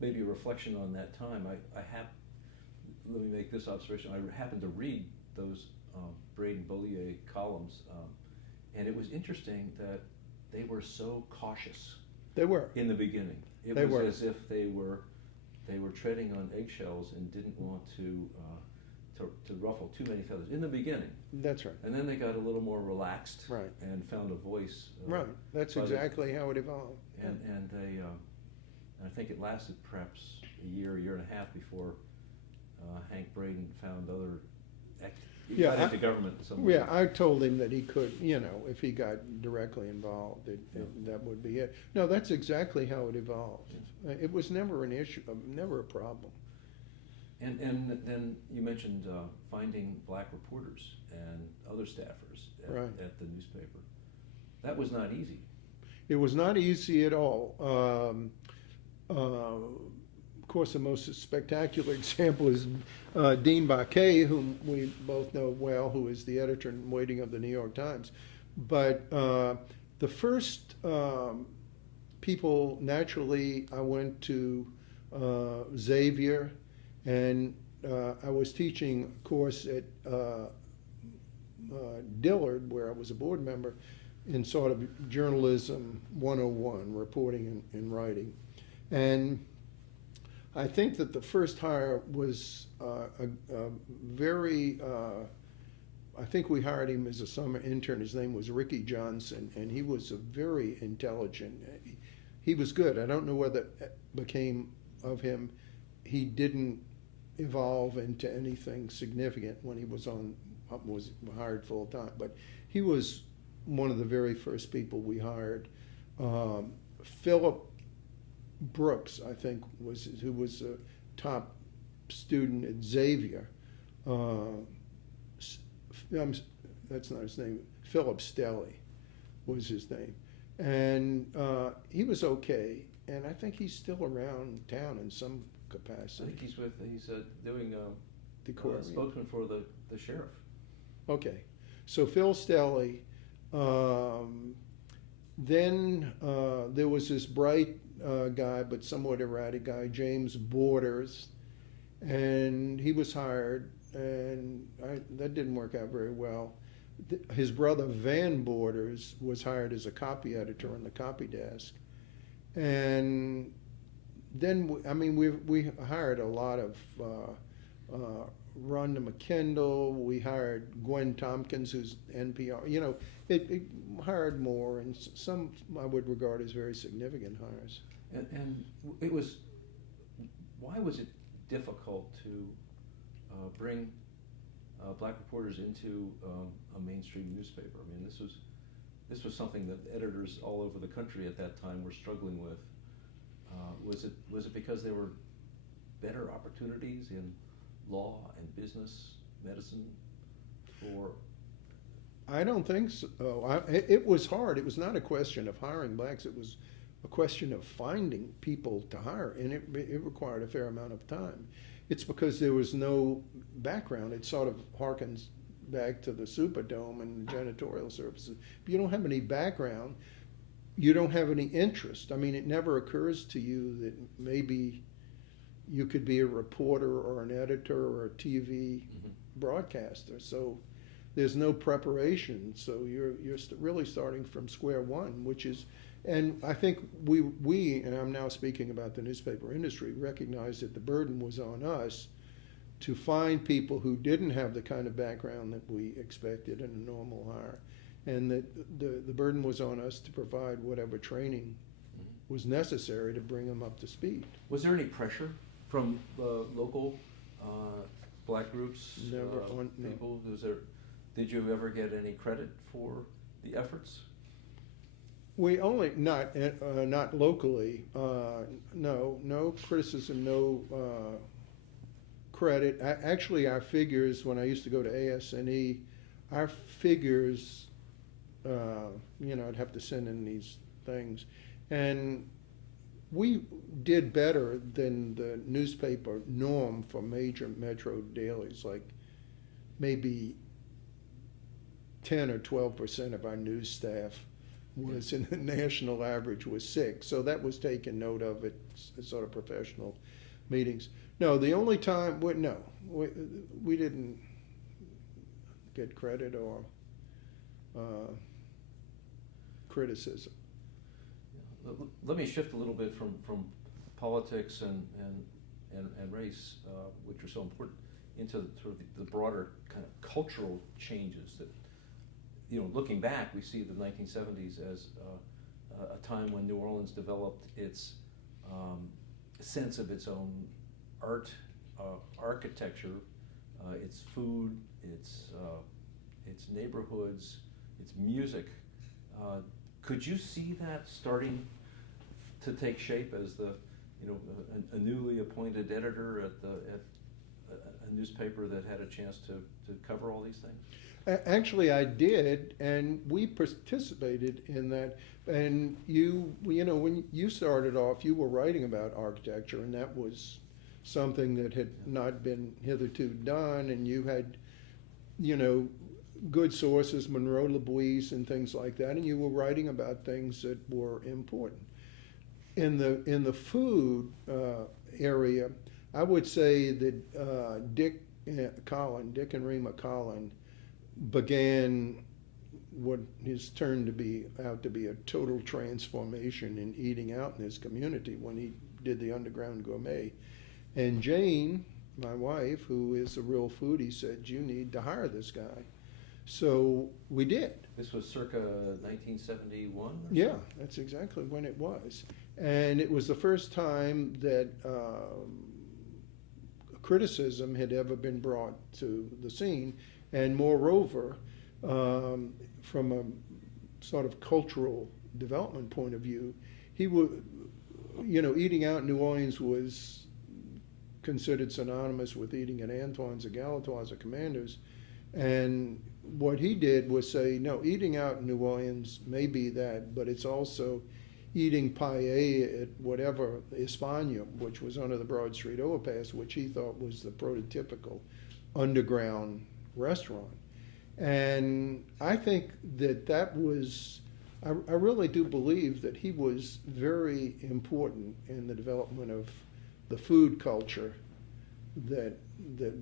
maybe a reflection on that time, let me make this observation. I happened to read those Braden Bollier columns, and it was interesting that they were so cautious. They were. In the beginning. It was as if they were treading on eggshells and didn't want to ruffle too many feathers in the beginning. That's right. And then they got a little more relaxed, right, and found a voice. Right. That's exactly how it evolved. And they, I think it lasted perhaps a year and a half before Hank Braden found other. Got into government somewhere. Yeah, I told him that he could, you know, if he got directly involved, that would be it. No, that's exactly how it evolved. It was never an issue, never a problem. And then you mentioned finding black reporters and other staffers at the newspaper. That was not easy. It was not easy at all. Of course, the most spectacular example is Dean Baquet, whom we both know well, who is the editor-in-waiting of the New York Times. But the first people, naturally, I went to Xavier, and I was teaching a course at Dillard, where I was a board member, in sort of journalism 101, reporting and writing. And I think that the first hire was a very, I think we hired him as a summer intern. His name was Ricky Johnson, and he was a very intelligent, he was good. I don't know what that became of him. He didn't evolve into anything significant when he was hired full time, but he was one of the very first people we hired. Philip Brooks, I think, who was a top student at Xavier. That's not his name. Philip Stelly was his name, and he was okay. And I think he's still around town in some capacity. I think he's doing the spokesman for the sheriff. Okay, so Phil Stelly. Then there was this bright guy, but somewhat erratic guy, James Borders, and he was hired, and that didn't work out very well. His brother Van Borders was hired as a copy editor on the copy desk, and then we hired a lot of Rhonda McKendall. We hired Gwen Tompkins, who's NPR. You know, it hired more, and some I would regard as very significant hires. And it was, why was it difficult to bring black reporters into a mainstream newspaper? I mean, this was something that editors all over the country at that time were struggling with. Was it because there were better opportunities in law and business, medicine, or? I don't think so. It was hard. It was not a question of hiring blacks. It was a question of finding people to hire, and it required a fair amount of time. It's because there was no background. It sort of harkens back to the Superdome and the janitorial services. If you don't have any background, you don't have any interest. I mean, it never occurs to you that maybe you could be a reporter or an editor or a TV broadcaster. So there's no preparation. So you're really starting from square one, which is And I think we, and I'm now speaking about the newspaper industry, recognized that the burden was on us to find people who didn't have the kind of background that we expected in a normal hire, and that the burden was on us to provide whatever training was necessary to bring them up to speed. Was there any pressure from local black groups, Never on, no. people? Did you ever get any credit for the efforts? We only, not locally, no criticism, no credit. Actually, our figures, when I used to go to ASNE, our figures, I'd have to send in these things, and we did better than the newspaper norm for major metro dailies, like maybe 10 or 12% of our news staff was, and the national average was 6. So that was taken note of at sort of professional meetings. No, the only time, we didn't get credit or criticism. Let me shift a little bit from politics and race, which are so important, into sort of the broader kind of cultural changes that, looking back, we see the 1970s as a time when New Orleans developed its sense of its own art, architecture, its food, its neighborhoods, its music. Could you see that starting to take shape as a newly appointed editor at a newspaper that had a chance to cover all these things? Actually, I did, and we participated in that. And when you started off, you were writing about architecture, and that was something that had not been hitherto done, and you had, good sources, Monroe LeBuise and things like that, and you were writing about things that were important. In the food area, I would say that Dick and Rima Collin began what has turned out to be a total transformation in eating out in his community when he did the Underground Gourmet. And Jane, my wife, who is a real foodie, said, you need to hire this guy. So we did. This was circa 1971? Yeah, that's exactly when it was. And it was the first time that criticism had ever been brought to the scene. And moreover, from a sort of cultural development point of view, he would, eating out in New Orleans was considered synonymous with eating at Antoine's or Galatoire's or Commander's. And what he did was say, no, eating out in New Orleans may be that, but it's also eating paella at whatever, España, which was under the Broad Street overpass, which he thought was the prototypical underground restaurant. And I think that was, I really do believe that he was very important in the development of the food culture that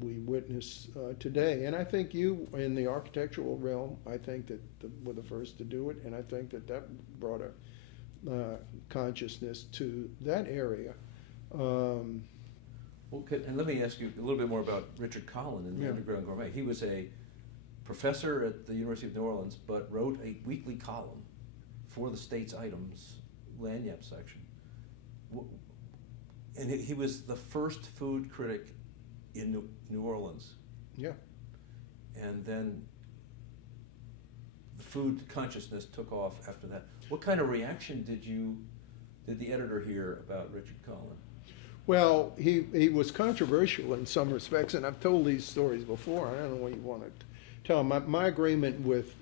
we witness today. And I think you, in the architectural realm, I think that were the first to do it, and I think that brought a consciousness to that area. And let me ask you a little bit more about Richard Collin and the Underground Gourmet. He was a professor at the University of New Orleans, but wrote a weekly column for the States-Items Lagniappe section. And he was the first food critic in New Orleans. Yeah. And then the food consciousness took off after that. What kind of reaction did the editor hear about Richard Collin? Well, he was controversial in some respects, and I've told these stories before. I don't know what you want to tell. My agreement with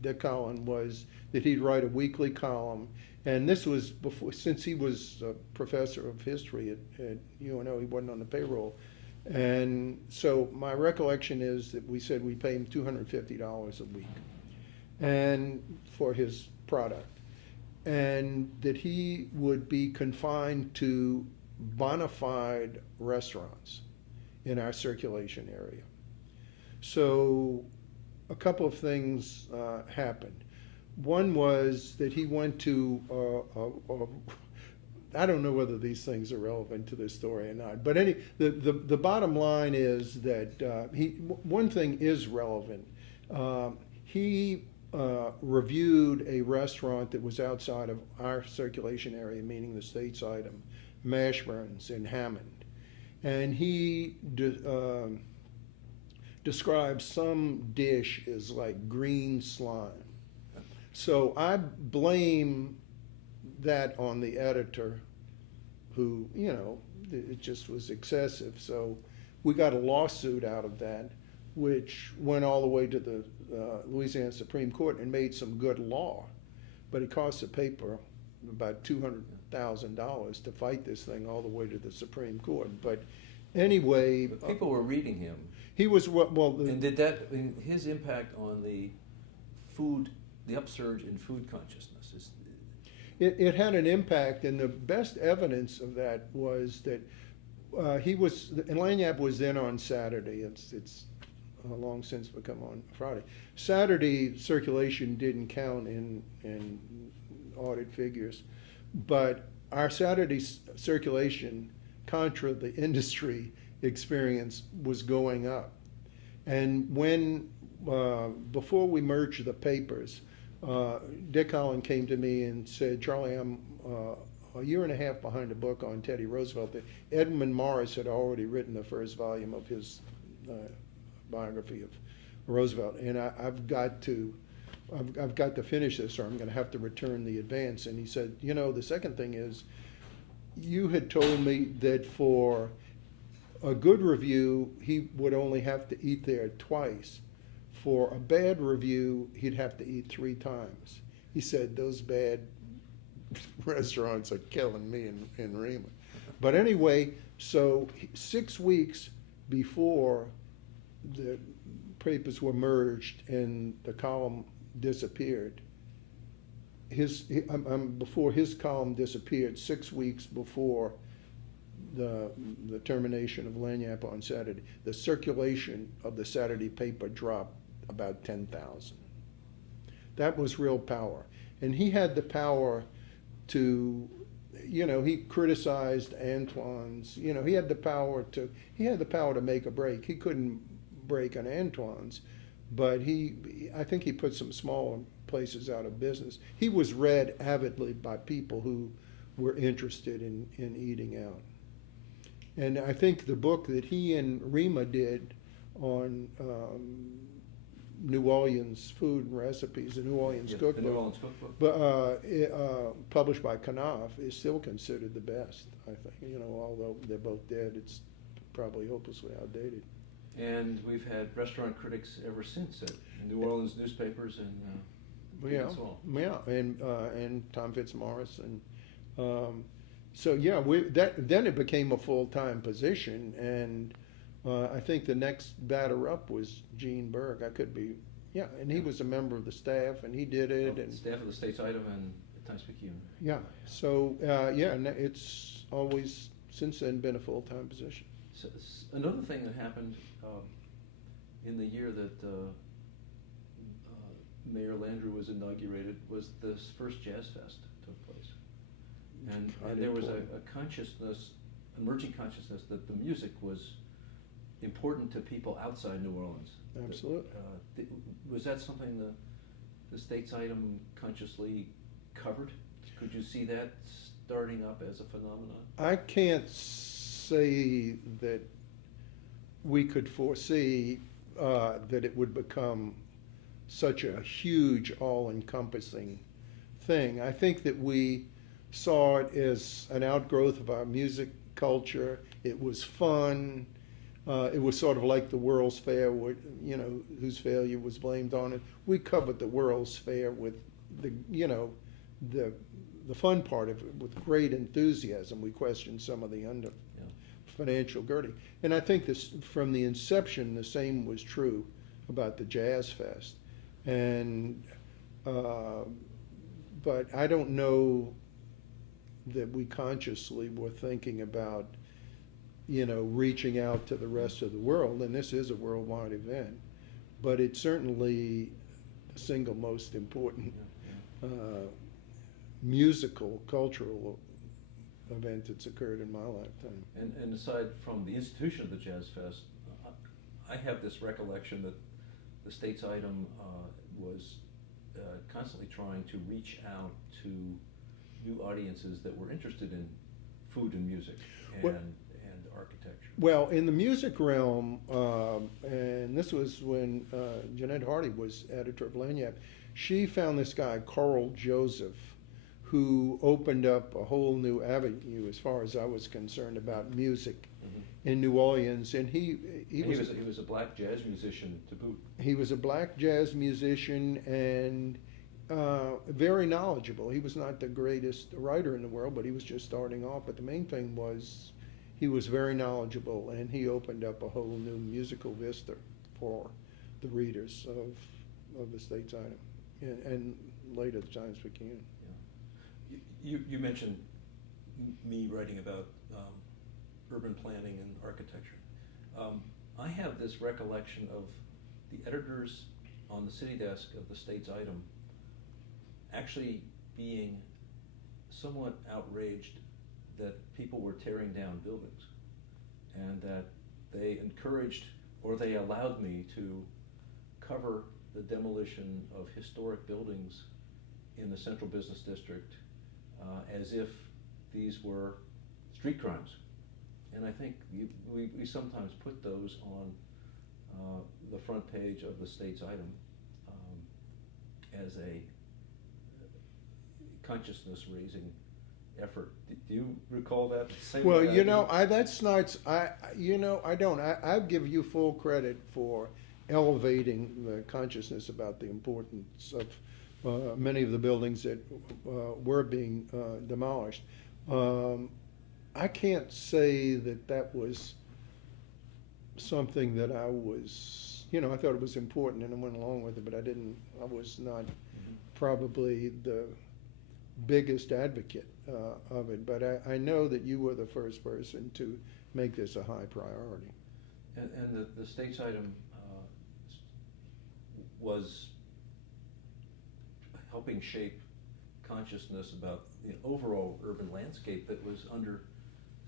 Dick Collin was that he'd write a weekly column, and this was before, since he was a professor of history at UNO, he wasn't on the payroll. And so my recollection is that we said we pay him $250 a week and for his product, and that he would be confined to bona fide restaurants in our circulation area. So a couple of things happened. One was that he went to, I don't know whether these things are relevant to this story or not, but the bottom line is that one thing is relevant. He reviewed a restaurant that was outside of our circulation area, meaning the States-Item, Mashburns in Hammond. And he describes some dish as like green slime. So I blame that on the editor who, it just was excessive. So we got a lawsuit out of that, which went all the way to the Louisiana Supreme Court and made some good law. But it cost the paper about $200,000 to fight this thing all the way to the Supreme Court. But anyway, But people were reading him. he was And did that, his impact on the upsurge in food consciousness is. It had an impact, and the best evidence of that was that and Lagniappe was then on Saturday. It's long since become on Friday. Saturday circulation didn't count in audit figures, but our Saturday circulation, contra the industry experience, was going up. And when before we merged the papers, Dick Holland came to me and said, "Charlie, I'm a year and a half behind a book on Teddy Roosevelt." Edmund Morris had already written the first volume of his biography of Roosevelt, and I've got to finish this, or I'm going to have to return the advance. And he said, the second thing is, you had told me that for a good review, he would only have to eat there twice. For a bad review, he'd have to eat 3 times. He said, those bad restaurants are killing me in Rima. But anyway, so 6 weeks before the papers were merged and the column disappeared, before his column disappeared, 6 weeks before the termination of Lagniappe on Saturday, the circulation of the Saturday paper dropped about 10,000. That was real power. And he had the power to, he criticized Antoine's, he had the power to make a break. He couldn't break on Antoine's, but I think he put some smaller places out of business. He was read avidly by people who were interested in eating out. And I think the book that he and Rima did on New Orleans food and recipes, the New Orleans cookbook, The New Orleans cookbook. But published by Knopf, is still considered the best, I think. Although they're both dead, it's probably hopelessly outdated. And we've had restaurant critics ever since at New Orleans newspapers and as well. And Tom Fitzmaurice, and then it became a full-time position, and I think the next batter up was Gene Berg. I could be, and he was a member of the staff, and he did it. And staff of the States-Item and Times-Picayune. Yeah, so, and it's always, since then, been a full-time position. So, another thing that happened in the year that Mayor Landrieu was inaugurated was this first Jazz Fest took place. And there was a consciousness, emerging consciousness, that the music was important to people outside New Orleans. Absolutely. Was that something the States-Item consciously covered? Could you see that starting up as a phenomenon? I can't say that we could foresee that it would become such a huge, all-encompassing thing. I think that we saw it as an outgrowth of our music culture. It was fun. It was sort of like the World's Fair, whose failure was blamed on it. We covered the World's Fair with the fun part of it with great enthusiasm. We questioned some of the financial girding. And I think this, from the inception, the same was true about the Jazz Fest. And but I don't know that we consciously were thinking about reaching out to the rest of the world, and this is a worldwide event, but it's certainly the single most important musical, cultural event that's occurred in my lifetime. And aside from the institution of the Jazz Fest, I have this recollection that the States-Item was constantly trying to reach out to new audiences that were interested in food and music and architecture. Well, in the music realm, and this was when Jeanette Hardy was editor of Lagniappe, she found this guy, Carl Joseph, who opened up a whole new avenue, as far as I was concerned, about music in New Orleans. And he was a black jazz musician to boot. He was a black jazz musician and very knowledgeable. He was not the greatest writer in the world, but he was just starting off. But the main thing was he was very knowledgeable, and he opened up a whole new musical vista for the readers of the States-Item and later the Times-Picayune. You mentioned me writing about urban planning and architecture. I have this recollection of the editors on the city desk of the States-Item actually being somewhat outraged that people were tearing down buildings, and that they encouraged, or they allowed me to cover the demolition of historic buildings in the central business district as if these were street crimes. And I think we sometimes put those on the front page of the States-Item as a consciousness-raising effort. Do you recall that? Well, you know, that's not. I don't. I give you full credit for elevating the consciousness about the importance of many of the buildings that were being demolished. I can't say that was something that I was, I thought it was important and I went along with it, but I was not probably the biggest advocate of it. But I know that you were the first person to make this a high priority. And the States-Item was helping shape consciousness about the overall urban landscape that was under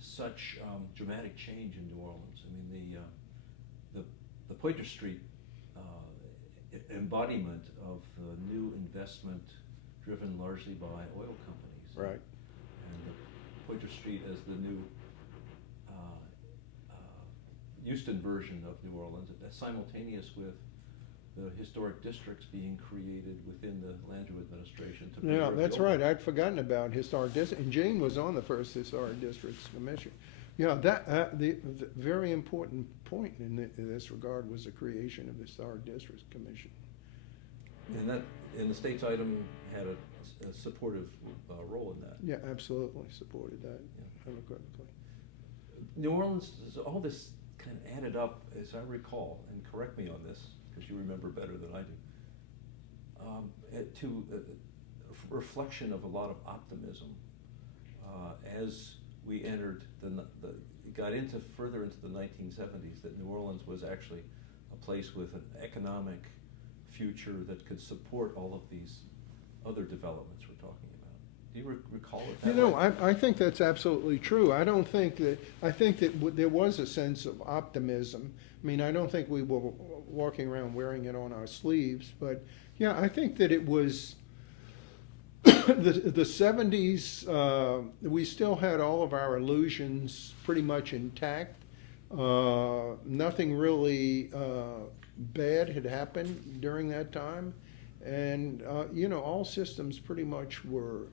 such dramatic change in New Orleans. I mean, the Pointer Street embodiment of new investment driven largely by oil companies. Right. And the Pointer Street as the new Houston version of New Orleans, simultaneous with the historic districts being created within the Landrieu administration. Yeah, that's right. I'd forgotten about historic districts. And Jane was on the first historic districts commission. Yeah, that the very important point in this regard was the creation of the historic districts commission. And the States-Item had a supportive role in that. Yeah, absolutely supported that unequivocally. New Orleans, all this kind of added up, as I recall, and correct me on this, because you remember better than I do, to a reflection of a lot of optimism as we entered got further into the 1970s, that New Orleans was actually a place with an economic future that could support all of these other developments we're talking about. Do you recall it that way? I think that's absolutely true. I think that there was a sense of optimism. I mean, I don't think we were walking around wearing it on our sleeves, but yeah, I think that it was the 70s. We still had all of our illusions pretty much intact. Nothing really bad had happened during that time. And, all systems pretty much were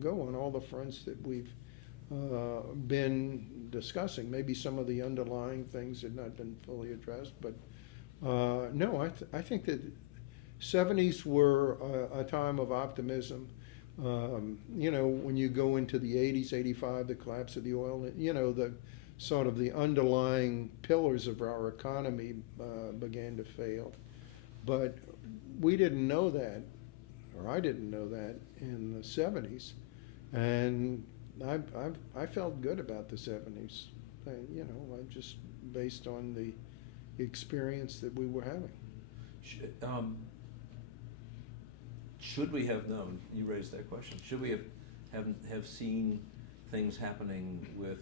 going, all the fronts that we've been discussing. Maybe some of the underlying things had not been fully addressed, but no, I think that 70s were a time of optimism. When you go into the 80s, 85, the collapse of the oil, the sort of the underlying pillars of our economy began to fail. But we didn't know that, or I didn't know that in the 70s, and I felt good about the 70s. Just based on the experience that we were having. should we have known, you raised that question, should we have seen things happening with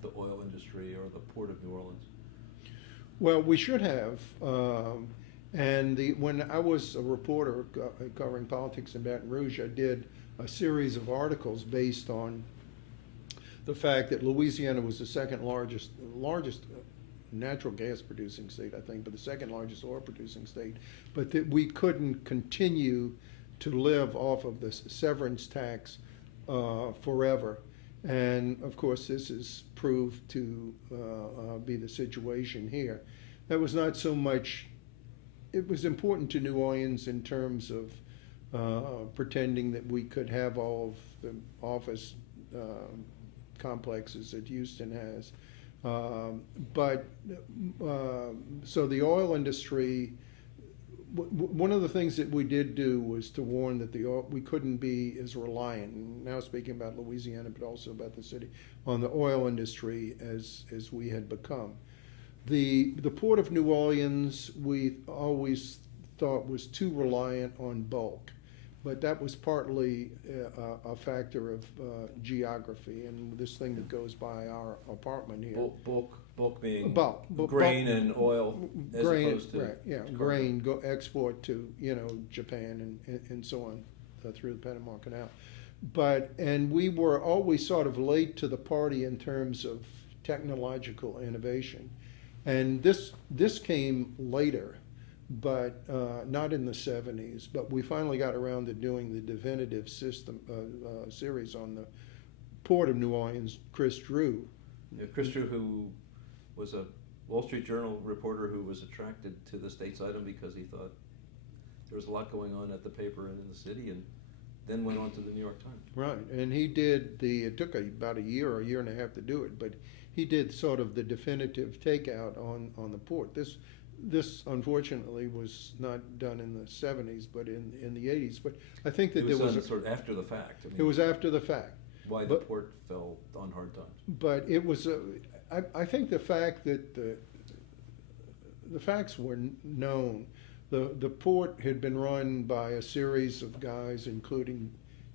the oil industry or the Port of New Orleans? Well, we should have. When I was a reporter covering politics in Baton Rouge, I did a series of articles based on the fact that Louisiana was the second largest natural gas producing state, I think, but the second largest oil producing state, but that we couldn't continue to live off of the severance tax forever. And of course, this is proved to be the situation here. That was not so much, it was important to New Orleans in terms of pretending that we could have all of the office complexes that Houston has. So the oil industry, one of the things that we did do was to warn that we couldn't be as reliant, now speaking about Louisiana, but also about the city, on the oil industry as we had become. The Port of New Orleans, we always thought was too reliant on bulk, but that was partly a factor of geography and this thing that goes by our apartment here. Bulk being bulk, grain and oil as opposed to right, yeah, cargo. grain go export to Japan and so on through the Panama Canal. And we were always sort of late to the party in terms of technological innovation, and this came later, but not in the 70s. But we finally got around to doing the definitive system series on the Port of New Orleans. Chris Drew. Yeah, Chris Drew, who was a Wall Street Journal reporter who was attracted to the States-Item because he thought there was a lot going on at the paper and in the city, and then went on to the New York Times. Right, and he did it took about a year and a half to do it, but he did sort of the definitive takeout on the port. This unfortunately was not done in the 70s, but in the 80s. But I think that It was there was done sort of after the fact. I mean, it was after the fact. why the port fell on hard times. But it was I think the fact that the facts were known. The port had been run by a series of guys, including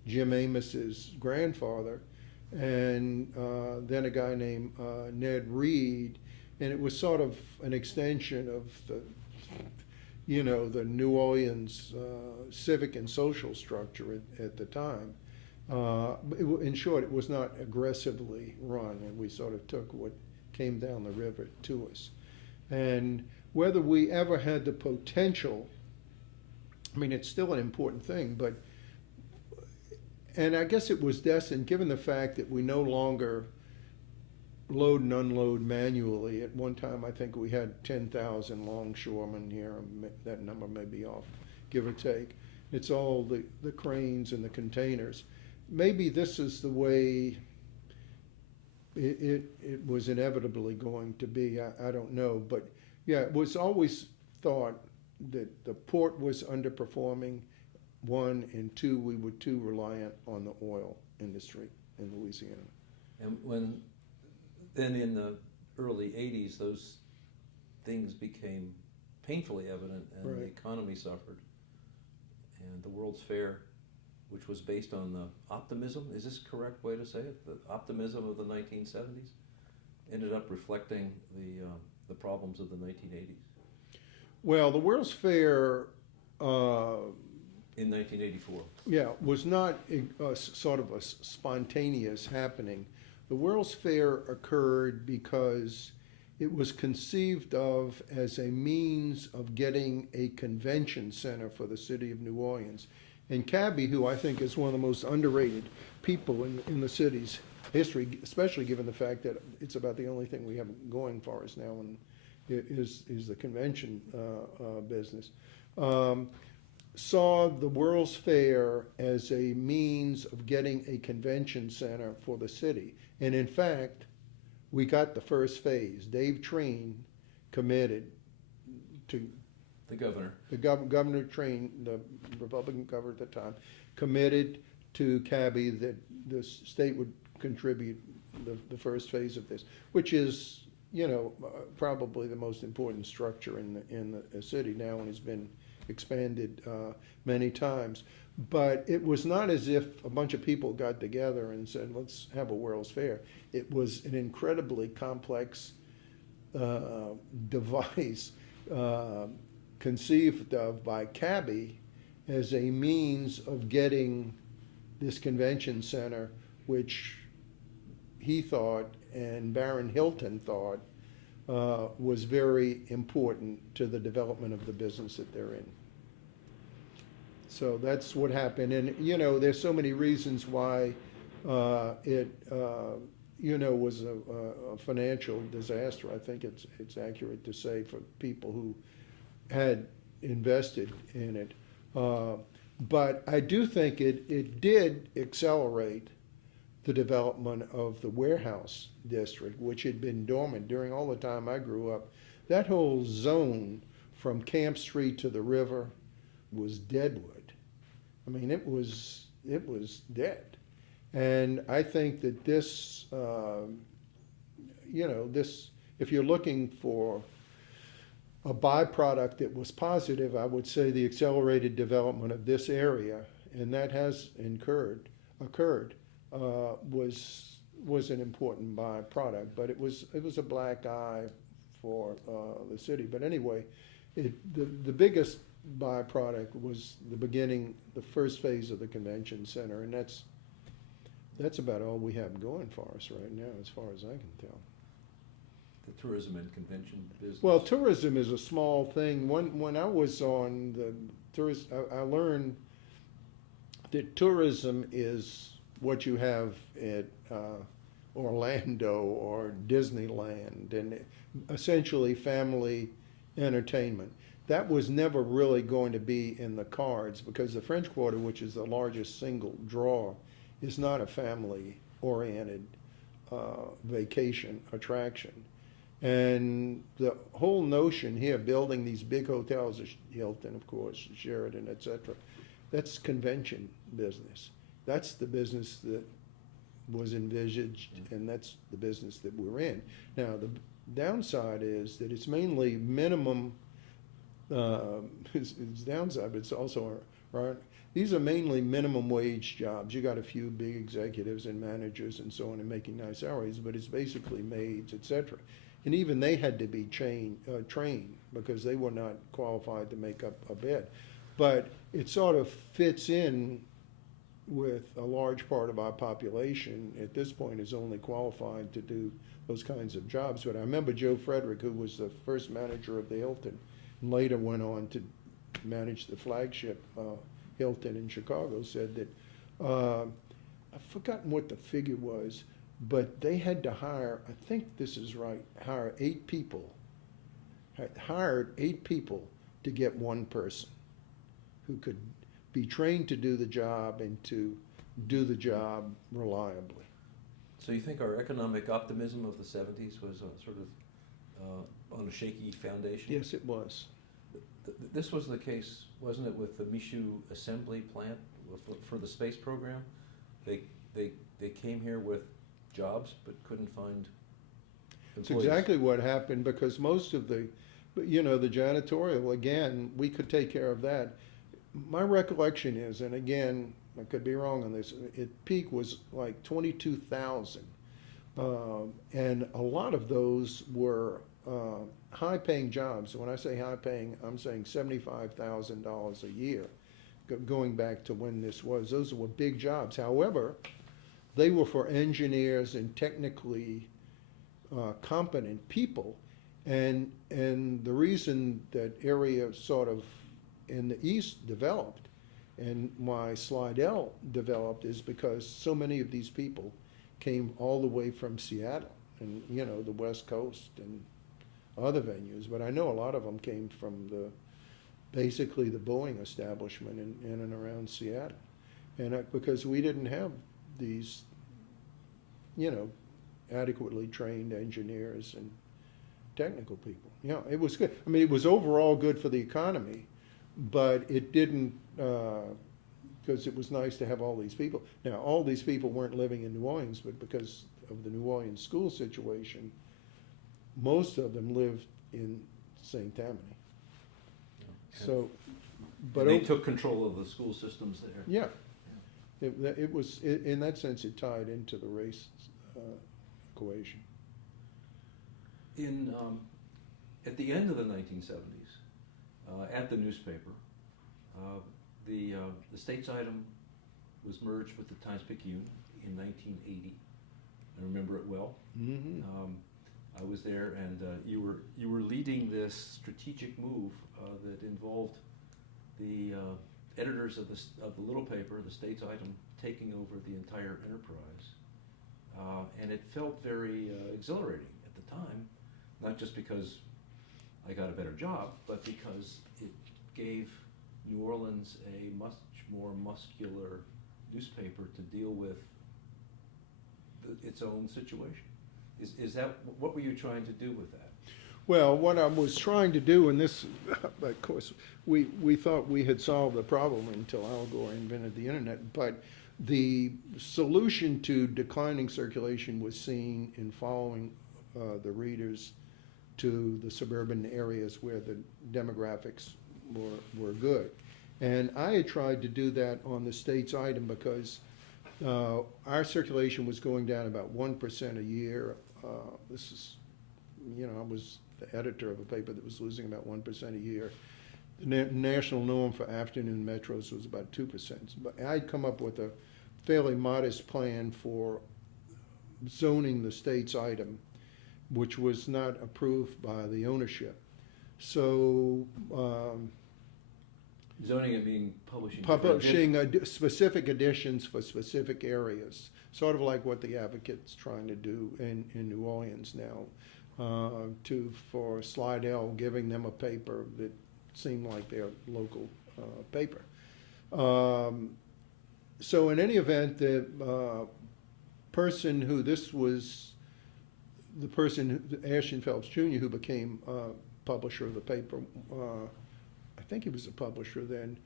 Jim Amos's grandfather, and then a guy named Ned Reed, and it was sort of an extension of the New Orleans civic and social structure at the time. In short, it was not aggressively run, and we sort of took what came down the river to us. And whether we ever had the potential, I mean, it's still an important thing, and I guess it was destined, given the fact that we no longer load and unload manually. At one time, I think we had 10,000 longshoremen here. That number may be off, give or take. It's all the cranes and the containers. Maybe this is the way it was inevitably going to be. I don't know. But yeah, it was always thought that the port was underperforming, one, and two, we were too reliant on the oil industry in Louisiana. And then in the early 80s, those things became painfully evident, and Right. the economy suffered. And the World's Fair, which was based on the optimism, is this the correct way to say it? The optimism of the 1970s ended up reflecting the problems of the 1980s. Well, the World's Fair, In 1984. was not sort of a spontaneous happening. The World's Fair occurred because it was conceived of as a means of getting a convention center for the city of New Orleans. And Cabby, who I think is one of the most underrated people in the city's history, especially given the fact that it's about the only thing we have going for us now, and is the convention business, saw the World's Fair as a means of getting a convention center for the city. And in fact, we got the first phase. Dave Treen committed to The governor. Governor Treen, the Republican governor at the time, committed to Cabby that the state would contribute the first phase of this, which is, probably the most important structure in the city now, and has been expanded many times. But it was not as if a bunch of people got together and said, let's have a World's Fair. It was an incredibly complex device conceived of by Cabby as a means of getting this convention center, which he thought and Baron Hilton thought was very important to the development of the business that they're in. So that's what happened. And, you know, there's so many reasons why it, you know, was a financial disaster. I think it's accurate to say for people who had invested in it. But I do think it did accelerate the development of the warehouse district, which had been dormant during all the time I grew up. That whole zone from Camp Street to the river was deadwood. I mean, it was dead. And I think that this, you know, this, if you're looking for a byproduct that was positive, I would say the accelerated development of this area, and that has occurred, was an important byproduct. But it was a black eye for the city. But anyway, the biggest byproduct was the beginning, the first phase of the convention center, and that's about all we have going for us right now, as far as I can tell. The tourism and convention business. Well, tourism is a small thing. When I was on the tourist, I learned that tourism is what you have at Orlando or Disneyland, and essentially family entertainment. That was never really going to be in the cards because the French Quarter, which is the largest single draw, is not a family-oriented vacation attraction. And the whole notion here, building these big hotels, Hilton, of course, Sheraton, et cetera, that's convention business. That's the business that was envisaged, and that's the business that we're in. Now, the downside is that it's mainly minimum, it's downside, but it's also, right? These are mainly minimum wage jobs. You got a few big executives and managers and so on and making nice salaries, but it's basically maids, et cetera. And even they had to be trained because they were not qualified to make up a bed. But it sort of fits in with a large part of our population at this point is only qualified to do those kinds of jobs. But I remember Joe Frederick, who was the first manager of the Hilton, and later went on to manage the flagship Hilton in Chicago, said that, I've forgotten what the figure was, but they had to hire, I think this is right, hire 8 people, hired 8 people to get one person who could be trained to do the job and to do the job reliably. So you think our economic optimism of the 70s was sort of on a shaky foundation? Yes, it was. This was the case, wasn't it, with the Michoud assembly plant for the space program? They came here with jobs but couldn't find It's employees. exactly what happened because most of the, you know, the janitorial, again, we could take care of that. My recollection is, and again, I could be wrong on this, at peak was like 22,000. And a lot of those were high-paying jobs. When I say high-paying, I'm saying $75,000 a year, going back to when this was. Those were big jobs. However, they were for engineers and technically competent people. And the reason that area sort of in the East developed and why Slidell developed is because so many of these people came all the way from Seattle and, you know, the West Coast and other venues. But I know a lot of them came from basically the Boeing establishment in and around Seattle. And because we didn't have these, you know, adequately trained engineers and technical people. Yeah, it was good. I mean, it was overall good for the economy, but it didn't, because it was nice to have all these people. Now, all these people weren't living in New Orleans, but because of the New Orleans school situation, most of them lived in St. Tammany. Yeah. So but They took control of the school systems there. yeah, it was, in that sense, it tied into the race equation. At the end of the 1970s, at the newspaper, the States-Item was merged with the Times-Picayune in 1980. I remember it well. Mm-hmm. I was there, and you were leading this strategic move that involved the editors of the little paper, the States-Item, taking over the entire enterprise, and it felt very exhilarating at the time, not just because I got a better job, but because it gave New Orleans a much more muscular newspaper to deal with its own situation. Is that, what were you trying to do with that? Well, what I was trying to do, and this, of course, we thought we had solved the problem until Al Gore invented the internet, but the solution to declining circulation was seen in following the readers to the suburban areas where the demographics were good. And I had tried to do that on the States-Item because our circulation was going down about 1% a year. This is, I was the editor of a paper that was losing about 1% a year. The national norm for afternoon metros was about 2%. But I'd come up with a fairly modest plan for zoning the States-Item, which was not approved by the ownership. So zoning and being publishing. Publishing specific editions for specific areas, sort of like what the Advocate's trying to do in New Orleans now, for Slidell, giving them a paper that seemed like their local paper. So in any event, the person who Ashton Phelps Jr., who became publisher of the paper, I think he was a publisher then,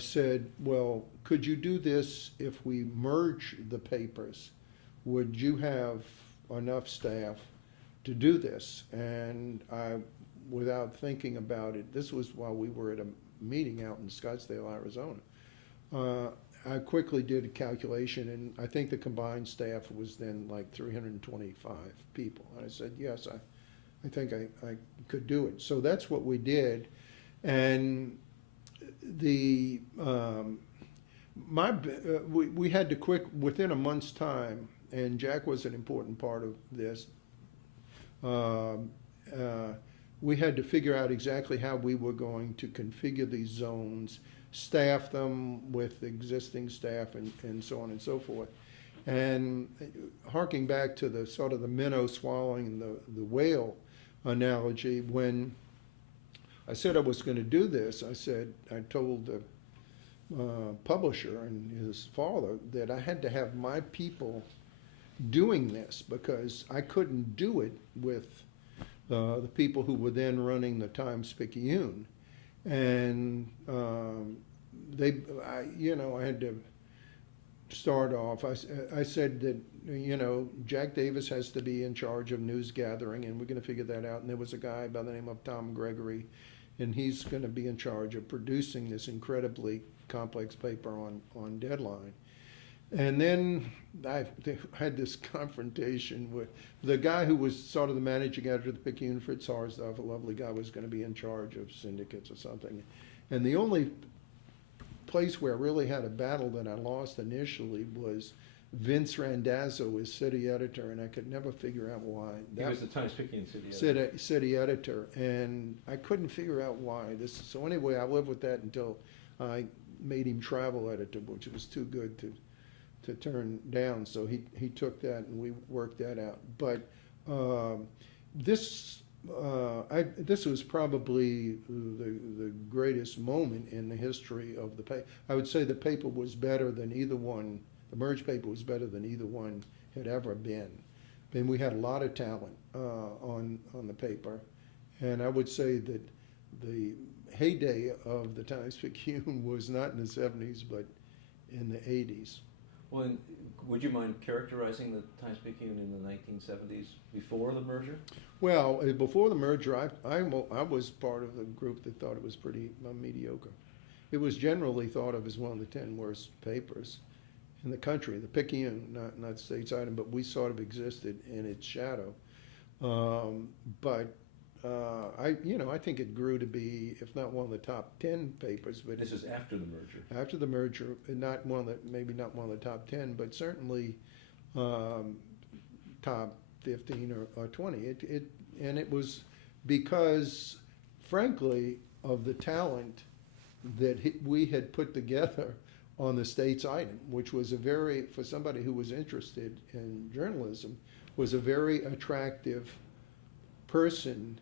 said, well, could you do this if we merge the papers? Would you have enough staff to do this? And I, without thinking about it, this was while we were at a meeting out in Scottsdale, Arizona. I quickly did a calculation, and I think the combined staff was then like 325 people. And I said, yes, I think I could do it. So that's what we did. And we had to within a month's time, and Jack was an important part of this, we had to figure out exactly how we were going to configure these zones, staff them with existing staff, and so on and so forth. And harking back to the sort of the minnow swallowing the whale analogy, when I said I was going to do this, I told the publisher and his father that I had to have my people doing this because I couldn't do it with the people who were then running the Times-Picayune. And I had to start off. I said that, Jack Davis has to be in charge of news gathering, and we're going to figure that out. And there was a guy by the name of Tom Gregory, and he's going to be in charge of producing this incredibly complex paper on deadline. And then I had this confrontation with the guy who was sort of the managing editor of the Picayune, Fritz Harsdorf, a lovely guy, was going to be in charge of syndicates or something. And the only place where I really had a battle that I lost initially was Vince Randazzo as city editor, and I could never figure out why. He was the Times-Picayune city editor. City editor, and I couldn't figure out why. So anyway, I lived with that until I made him travel editor, which was too good to turn down. So he took that, and we worked that out. But this was probably the greatest moment in the history of the paper. I would say the paper was better than either one. The merged paper was better than either one had ever been. And we had a lot of talent on the paper. And I would say that the heyday of the Times-Picayune was not in the 70s, but in the 80s. Well, and would you mind characterizing the Times-Picayune in the 1970s before the merger? Well, before the merger, I was part of the group that thought it was pretty mediocre. it was generally thought of as one of the 10 worst papers in the country, the Picayune, not States-Item, but we sort of existed in its shadow. But I think it grew to be, if not one of the top 10 papers, but This is after the merger. after the merger, maybe not one of the top 10, but certainly top 15 or 20. And it was because, frankly, of the talent that we had put together on the States-Item, which was for somebody who was interested in journalism, was a very attractive person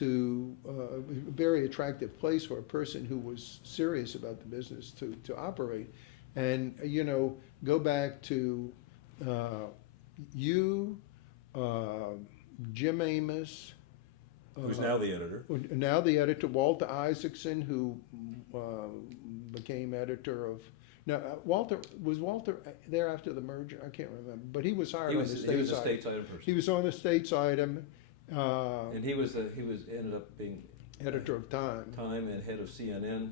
a very attractive place for a person who was serious about the business to operate. And, go back to you, Jim Amos. Who's now the editor? Now the editor, Walter Isaacson, who became editor of. Now, was Walter there after the merger? I can't remember, but he was hired on the States-Item. He was a States-Item person. He was on the States-Item. And he ended up being editor of Time. Time and head of CNN.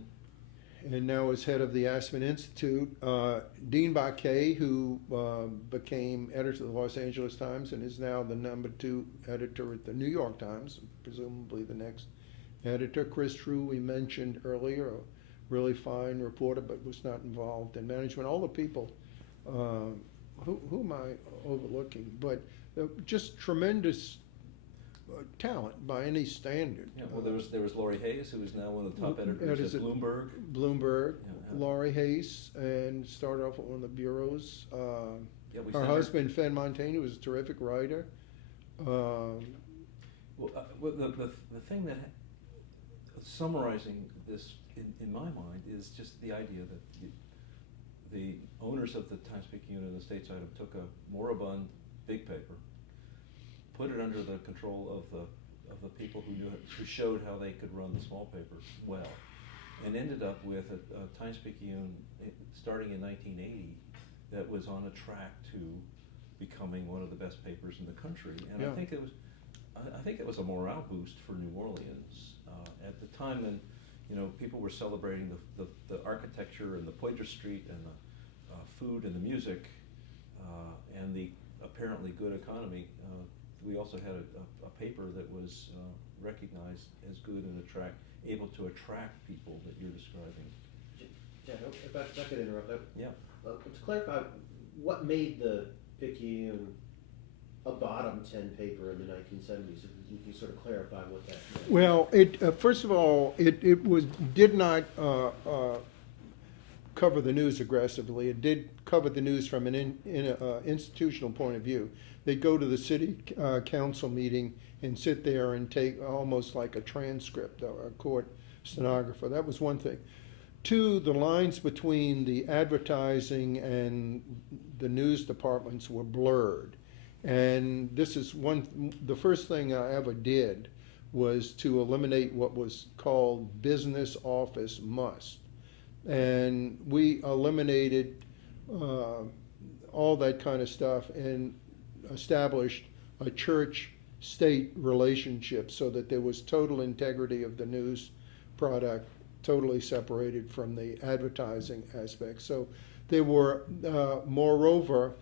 And now is head of the Aspen Institute. Dean Baquet, who became editor of the Los Angeles Times and is now the #2 editor at the New York Times, presumably the next editor. Chris True, we mentioned earlier, a really fine reporter, but was not involved in management. All the people, who am I overlooking? But just tremendous talent by any standard. Yeah, well, there was Laurie Hayes, who is now one of the top editors at Bloomberg. Bloomberg, Yeah. Laurie Hayes, and started off at one of the bureaus. Yeah, we Her sent husband, Fen Montaigne, was a terrific writer. Well, the thing that summarizing this in my mind is just the idea that the owners of the Times-Picayune and the States-Item took a moribund big paper, put it under the control of the people who showed how they could run the small paper well, and ended up with a Times-Picayune starting in 1980 that was on a track to becoming one of the best papers in the country. And Yeah. I think it was a morale boost for New Orleans at the time when people were celebrating the architecture and the Poydras Street and the food and the music and the apparently good economy. We also had a paper that was recognized as good and able to attract people that you're describing. Jen, if I could interrupt, Yeah. to clarify, what made the Picayune a bottom 10 paper in the 1970s? If you can sort of clarify what that meant. Well, first of all, it did not cover the news aggressively. It did cover the news from an institutional point of view. They'd go to the city council meeting and sit there and take almost like a transcript or a court stenographer. That was one thing. Two, the lines between the advertising and the news departments were blurred. And this is the first thing I ever did was to eliminate what was called business office must. And we eliminated all that kind of stuff and established a church-state relationship so that there was total integrity of the news product, totally separated from the advertising aspect. So there were, moreover,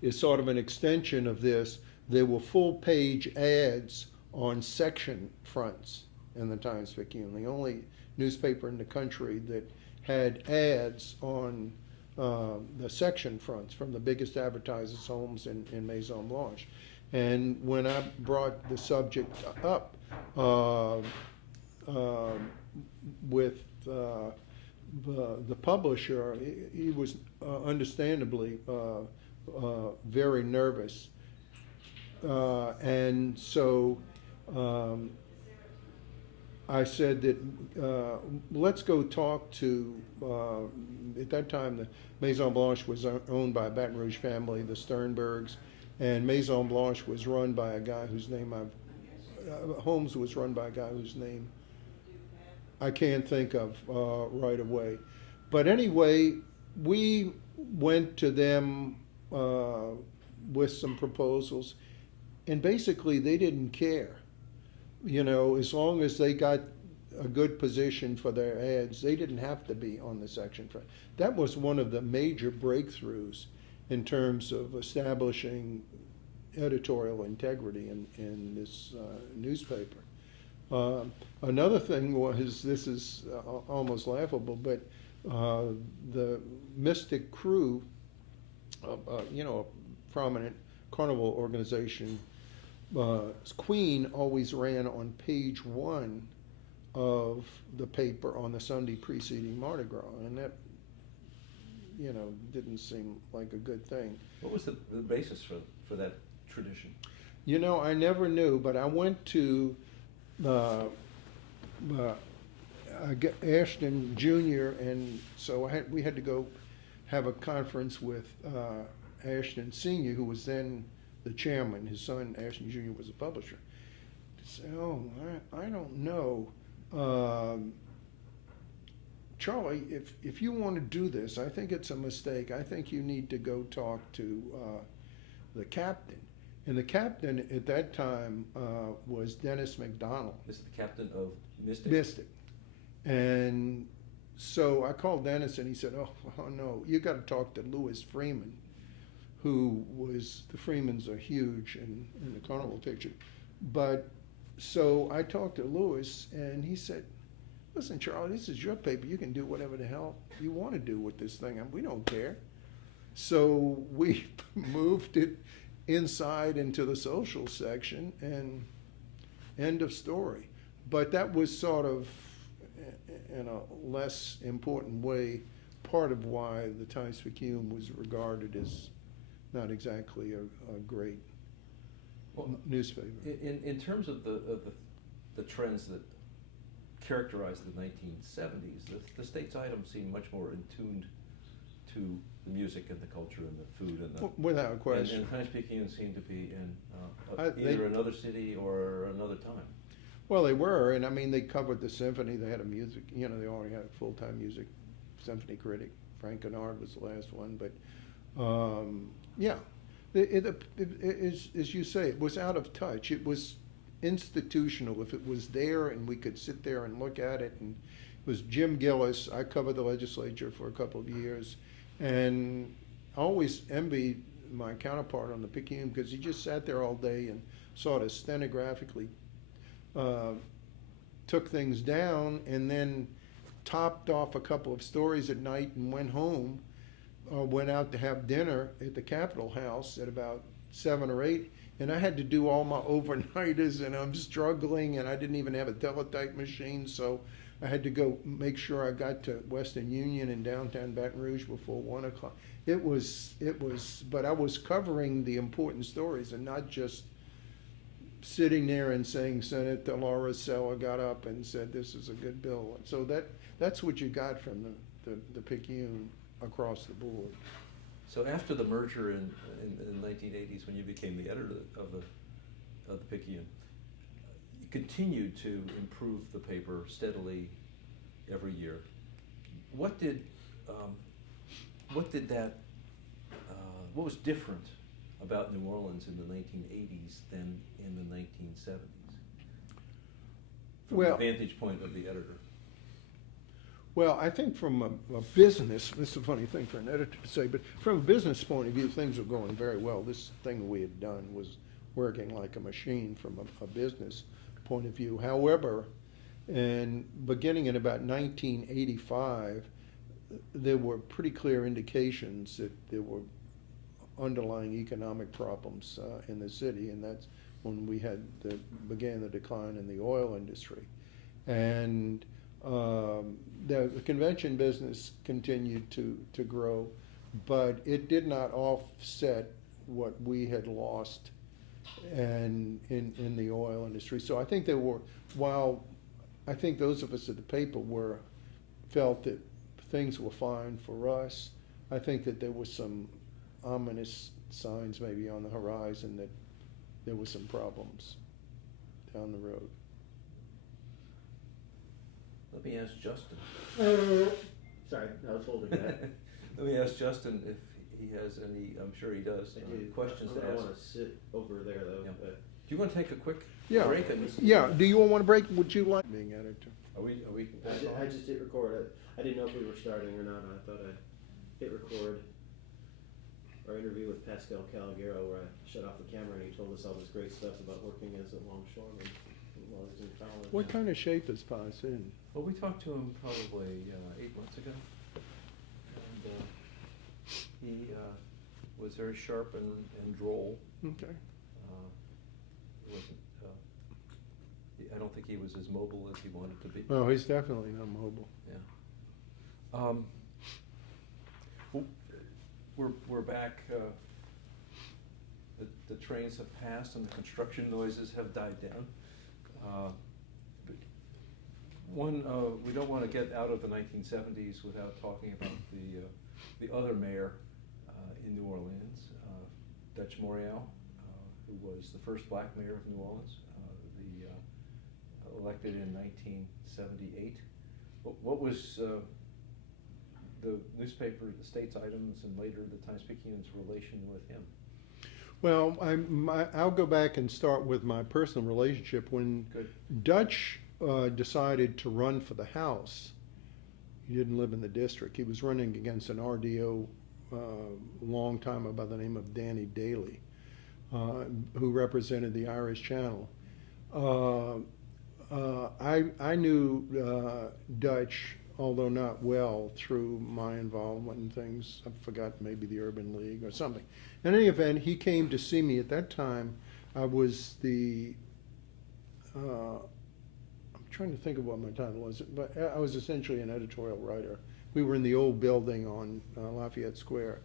is sort of an extension of this, there were full-page ads on section fronts in the Times-Picayune, the only newspaper in the country that had ads on the section fronts from the biggest advertisers' homes in Maison Blanche. And when I brought the subject up with the publisher, he was understandably very nervous. And so I said that let's go talk to, at that time the Maison Blanche was owned by a Baton Rouge family, the Sternbergs, and Maison Blanche was run by a guy whose name Holmes was run by a guy whose name I can't think of right away. But anyway, we went to them with some proposals, and basically they didn't care. As long as they got a good position for their ads. They didn't have to be on the section front. That was one of the major breakthroughs in terms of establishing editorial integrity in this newspaper. Another thing was, this is almost laughable, but the Mystic Crew, you know, a prominent carnival organization, Queen always ran on page 1 of the paper on the Sunday preceding Mardi Gras, and that, you know, didn't seem like a good thing. What was the basis for that tradition? You know, I never knew, but I went to Ashton Jr., and so we had to go have a conference with Ashton Sr., who was then the chairman. His son, Ashton Jr., was a publisher. Say, oh, I don't know. Charlie, if you want to do this, I think it's a mistake. I think you need to go talk to the captain. And the captain at that time was Dennis McDonald. This is the captain of Mystic? Mystic. And so I called Dennis, and he said, oh no, you got to talk to Louis Freeman, who was, the Freemans are huge in the carnival picture. But so I talked to Louis, and he said, listen, Charlie, this is your paper. You can do whatever the hell you want to do with this thing, and we don't care. So we moved it inside into the social section, and end of story. But that was sort of, in a less important way, part of why the Times-Picayune was regarded as not exactly a great newspaper. In terms of the trends that characterized the 1970s, the States-Item seemed much more in tuned to the music and the culture and the food and the... Without question. And Times-Picayune seemed to be in they- another city or another time. Well, they were, and I mean, they covered the symphony. They had a music, you know, they already had a full-time music symphony critic. Frank Kennard was the last one, but yeah, as you say, it was out of touch. It was institutional. If it was there and we could sit there and look at it, and it was Jim Gillis. I covered the legislature for a couple of years, and I always envied my counterpart on the Picayune, because he just sat there all day and sort of stenographically took things down, and then topped off a couple of stories at night and went home, or went out to have dinner at the Capitol House at about 7 or 8, and I had to do all my overnighters, and I'm struggling, and I didn't even have a teletype machine, so I had to go make sure I got to Western Union in downtown Baton Rouge before 1 o'clock. It was, but I was covering the important stories and not just sitting there and saying Senator Laura Seller got up and said this is a good bill. So that's what you got from the Picayune across the board. So after the merger in the 1980s, when you became the editor of the Picayune, you continued to improve the paper steadily every year. What was different about New Orleans in the 1980s than in the 1970s? From Well, the vantage point of the editor. Well, I think from a business, this is a funny thing for an editor to say, but from a business point of view, things were going very well. This thing we had done was working like a machine from a business point of view. However, and beginning in about 1985, there were pretty clear indications that there were underlying economic problems in the city, and that's when we began the decline in the oil industry. And the convention business continued to grow, but it did not offset what we had lost in the oil industry. So I think while I think those of us at the paper felt that things were fine for us, I think that there was some ominous signs maybe on the horizon that there were some problems down the road. Let me ask Justin. Sorry, I was holding that. Let me ask Justin if he has any, I'm sure he does, I do. questions to I ask. want to sit over there though. Yeah. But Do you want to take a quick Yeah. break? And Yeah, do you want to break? Would you like being editor? Are we? I just hit record. I didn't know if we were starting or not. I thought I hit record our interview with Pascal Calagero, where I shut off the camera and he told us all this great stuff about working as a longshoreman while he was in college. What kind of shape is Paz in? Well, we talked to him probably 8 months ago, and he was very sharp and droll. Okay. Wasn't, I don't think he was as mobile as he wanted to be. Well, he's definitely not mobile. Yeah. We're back. The trains have passed and the construction noises have died down. We don't want to get out of the 1970s without talking about the other mayor in New Orleans, Dutch Maurice, who was the first black mayor of New Orleans, elected in 1978. What was the newspaper, the States-Items, and later the Times-Picayune's relation with him? Well, I'll go back and start with my personal relationship. When Good. Dutch decided to run for the House, he didn't live in the district. He was running against an RDO long timer by the name of Danny Daly, who represented the Irish Channel. I knew Dutch, although not well, through my involvement in things. I forgot, maybe the Urban League or something. In any event, he came to see me. At that time, I was I'm trying to think of what my title was, but I was essentially an editorial writer. We were in the old building on Lafayette Square.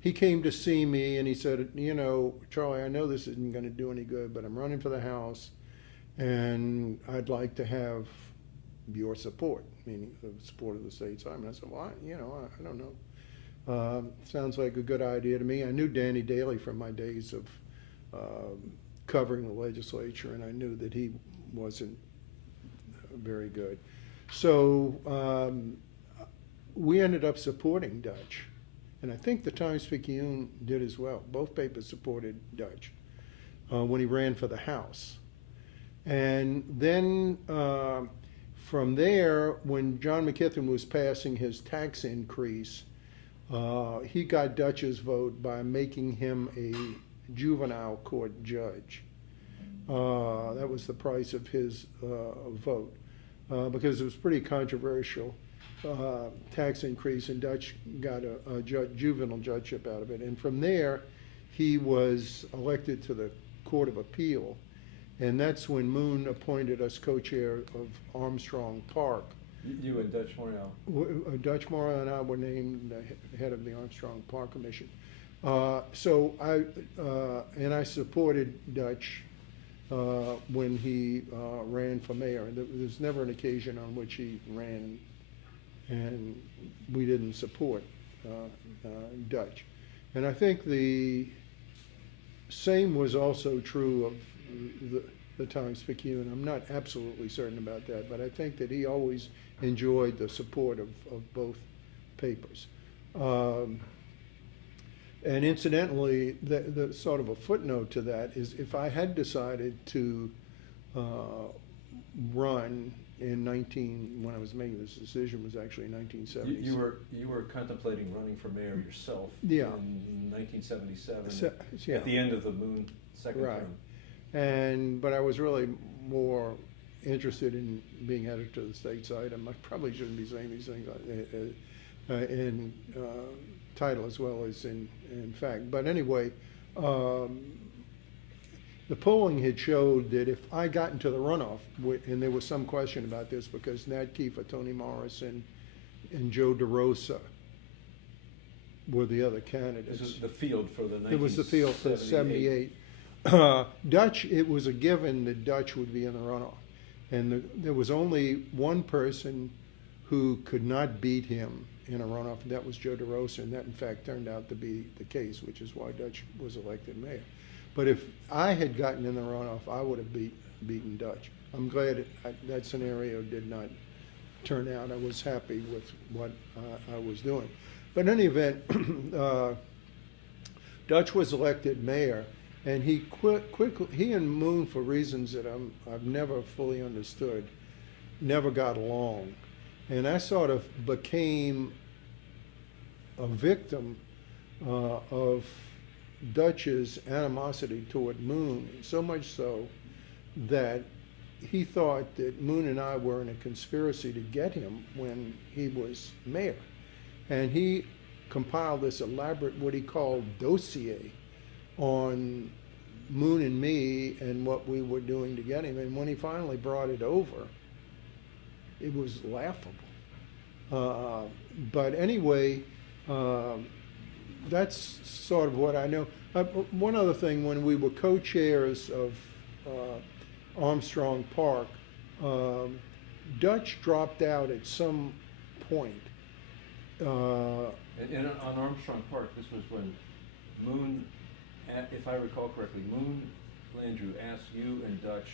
He came to see me and he said, you know, Charlie, I know this isn't going to do any good, but I'm running for the House and I'd like to have your support, meaning the support of the States-Item. I said, well, I don't know. Sounds like a good idea to me. I knew Danny Daly from my days of covering the legislature, and I knew that he wasn't very good. So we ended up supporting Dutch, and I think the Times-Picayune did as well. Both papers supported Dutch when he ran for the House. And then from there, when John McKithen was passing his tax increase, he got Dutch's vote by making him a juvenile court judge. That was the price of his vote, because it was pretty controversial tax increase, and Dutch got a juvenile judgeship out of it. And from there, he was elected to the Court of Appeal, and that's when Moon appointed us co-chair of Armstrong Park. You and Dutch Maurice. Dutch Maurice and I were named head of the Armstrong Park Commission. So I supported Dutch when he ran for mayor. There's never an occasion on which he ran and we didn't support Dutch. And I think the same was also true of the Times-Picayune. I'm not absolutely certain about that, but I think that he always enjoyed the support of both papers. And incidentally, the sort of a footnote to that is, if I had decided to run when I was making this decision, was actually in 1970. You were contemplating running for mayor yourself. Yeah. In 1977. Yeah. At the end of the Moon second Right. term. But I was really more interested in being editor of the States-Item. I probably shouldn't be saying these things in title as well as in fact. But anyway, the polling had showed that if I got into the runoff, and there was some question about this because Nat Kiefer, Toni Morris, and Joe DeRosa were the other candidates. This is the field for the 1978. It was the field for 78. Dutch, it was a given that Dutch would be in the runoff. And there was only one person who could not beat him in a runoff, and that was Joe DeRosa, and that in fact turned out to be the case, which is why Dutch was elected mayor. But if I had gotten in the runoff, I would have beaten Dutch. I'm glad that scenario did not turn out. I was happy with what I was doing. But in any event, Dutch was elected mayor, and he and Moon, for reasons that I've never fully understood, never got along. And I sort of became a victim of Dutch's animosity toward Moon, so much so that he thought that Moon and I were in a conspiracy to get him when he was mayor. And he compiled this elaborate, what he called dossier on Moon and me and what we were doing to get him. And when he finally brought it over, it was laughable. But anyway, that's sort of what I know. One other thing, when we were co-chairs of Armstrong Park, Dutch dropped out at some point. And on Armstrong Park, this was when Moon, if I recall correctly, Moon Landrieu asked you and Dutch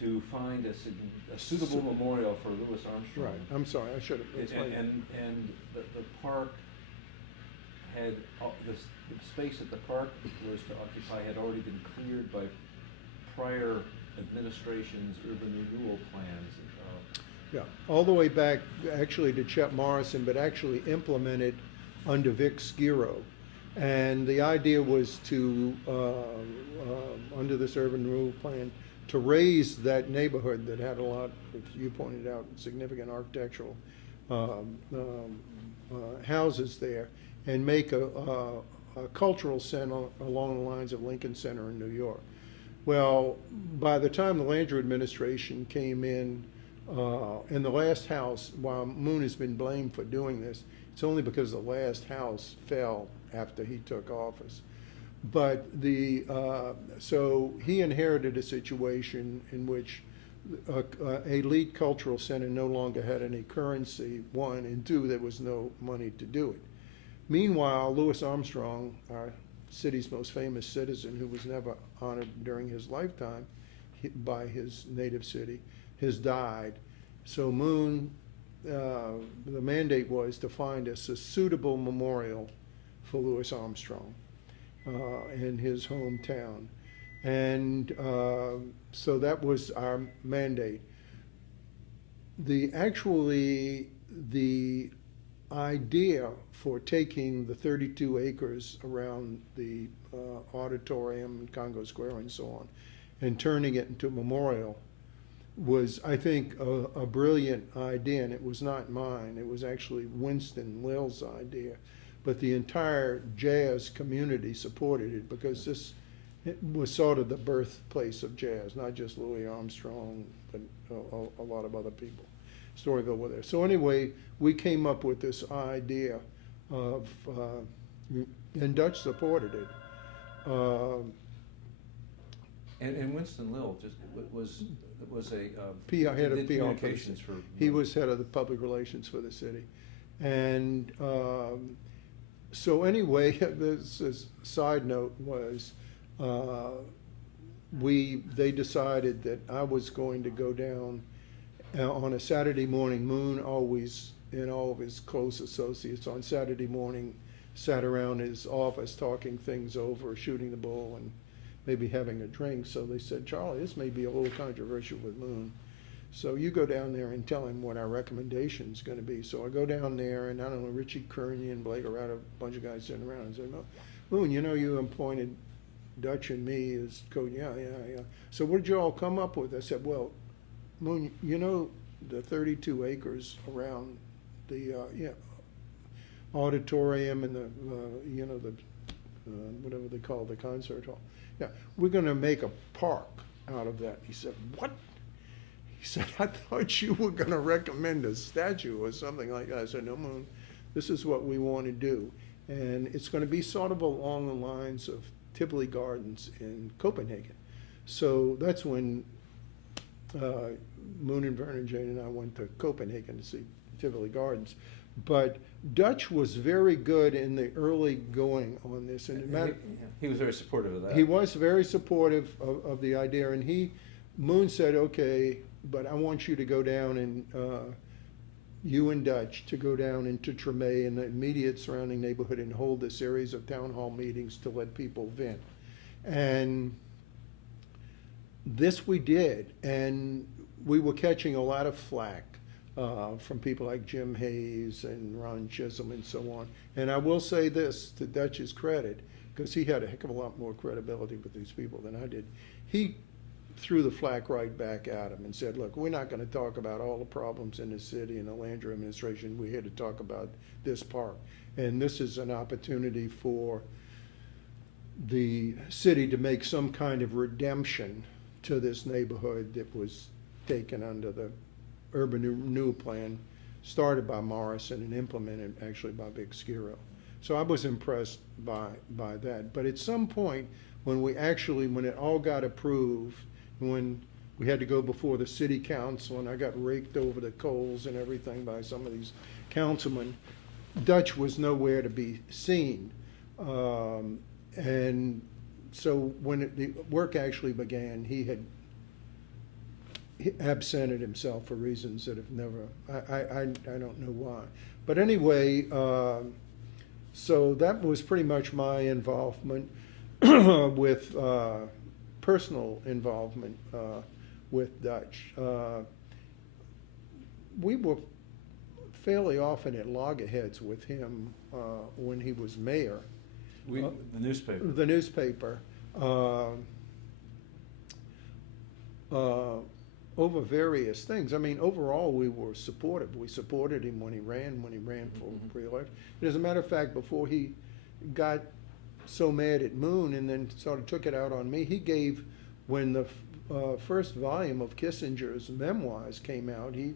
to find a suitable memorial for Louis Armstrong. Right, I'm sorry, I should have explained. And the park had, the space that the park was to occupy had already been cleared by prior administration's urban renewal plans. Yeah, all the way back actually to Chet Morrison, but actually implemented under Vic Skiro. And the idea was to, under this urban renewal plan, to raise that neighborhood that had a lot, as you pointed out, significant architectural houses there, and make a cultural center along the lines of Lincoln Center in New York. Well, by the time the Landrieu administration came in the last house, while Moon has been blamed for doing this, it's only because the last house fell after he took office. But so he inherited a situation in which a elite cultural center no longer had any currency, one, and two, there was no money to do it. Meanwhile, Louis Armstrong, our city's most famous citizen, who was never honored during his lifetime by his native city, has died. So Moon, the mandate was to find us a suitable memorial for Louis Armstrong in his hometown. And so that was our mandate. The idea for taking the 32 acres around the auditorium and Congo Square and so on, and turning it into a memorial was, I think, a brilliant idea, and it was not mine. It was actually Winston Lill's idea. But the entire jazz community supported it because it was sort of the birthplace of jazz, not just Louis Armstrong, but a lot of other people. Storyville were there. So anyway, we came up with this idea of, and Dutch supported it. And Winston Lill just was a head of did PR communications for. He was head of the public relations for the city, and so anyway, this side note was they decided that I was going to go down on a Saturday morning. Moon always, and all of his close associates on Saturday morning sat around his office talking things over, shooting the bull, and maybe having a drink. So they said, Charlie, this may be a little controversial with Moon. So you go down there and tell him what our recommendation's gonna be. So I go down there, and I don't know, Richie Kearney and Blake Arata, a bunch of guys sitting around, and say, Moon, you know, you appointed Dutch and me as code. Yeah. So what did you all come up with? I said, well, Moon, you know the 32 acres around the auditorium and the whatever they call the concert hall. Yeah, we're going to make a park out of that. He said, what? He said, I thought you were going to recommend a statue or something like that. I said, no, Moon, this is what we want to do. And it's going to be sort of along the lines of Tivoli Gardens in Copenhagen. So that's when Moon and Vernon Jane and I went to Copenhagen to see Tivoli Gardens. But Dutch was very good in the early going on this. And he was very supportive of that. He was very supportive of the idea. And Moon said, okay, but I want you to go down and, you and Dutch, to go down into Tremé and the immediate surrounding neighborhood and hold a series of town hall meetings to let people vent. And this we did. And we were catching a lot of flack from people like Jim Hayes and Ron Chisholm and so on. And I will say this, to Dutch's credit, because he had a heck of a lot more credibility with these people than I did. He threw the flack right back at him and said, look, we're not going to talk about all the problems in the city and the Landrieu administration. We're here to talk about this park. And this is an opportunity for the city to make some kind of redemption to this neighborhood that was taken under the urban renewal plan started by Maurice and implemented actually by Big Skiro. So I was impressed by that. But at some point, when it all got approved, when we had to go before the city council and I got raked over the coals and everything by some of these councilmen, Dutch was nowhere to be seen. And so when the work actually began, he absented himself for reasons that have never, I don't know why. But anyway, so that was pretty much my involvement with personal involvement with Dutch. We were fairly often at loggerheads with him when he was mayor. The newspaper. The newspaper. Over various things. I mean, overall, we were supportive. We supported him when he ran for re-election. As a matter of fact, before he got so mad at Moon and then sort of took it out on me, he gave, when the first volume of Kissinger's memoirs came out, he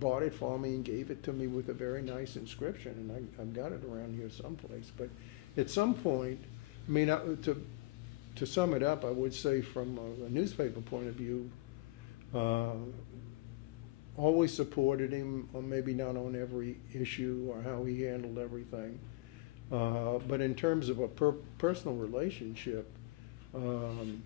bought it for me and gave it to me with a very nice inscription, and I've got it around here someplace. But at some point, I mean, to sum it up, I would say from a newspaper point of view, always supported him, or maybe not on every issue or how he handled everything. But in terms of a personal relationship, I've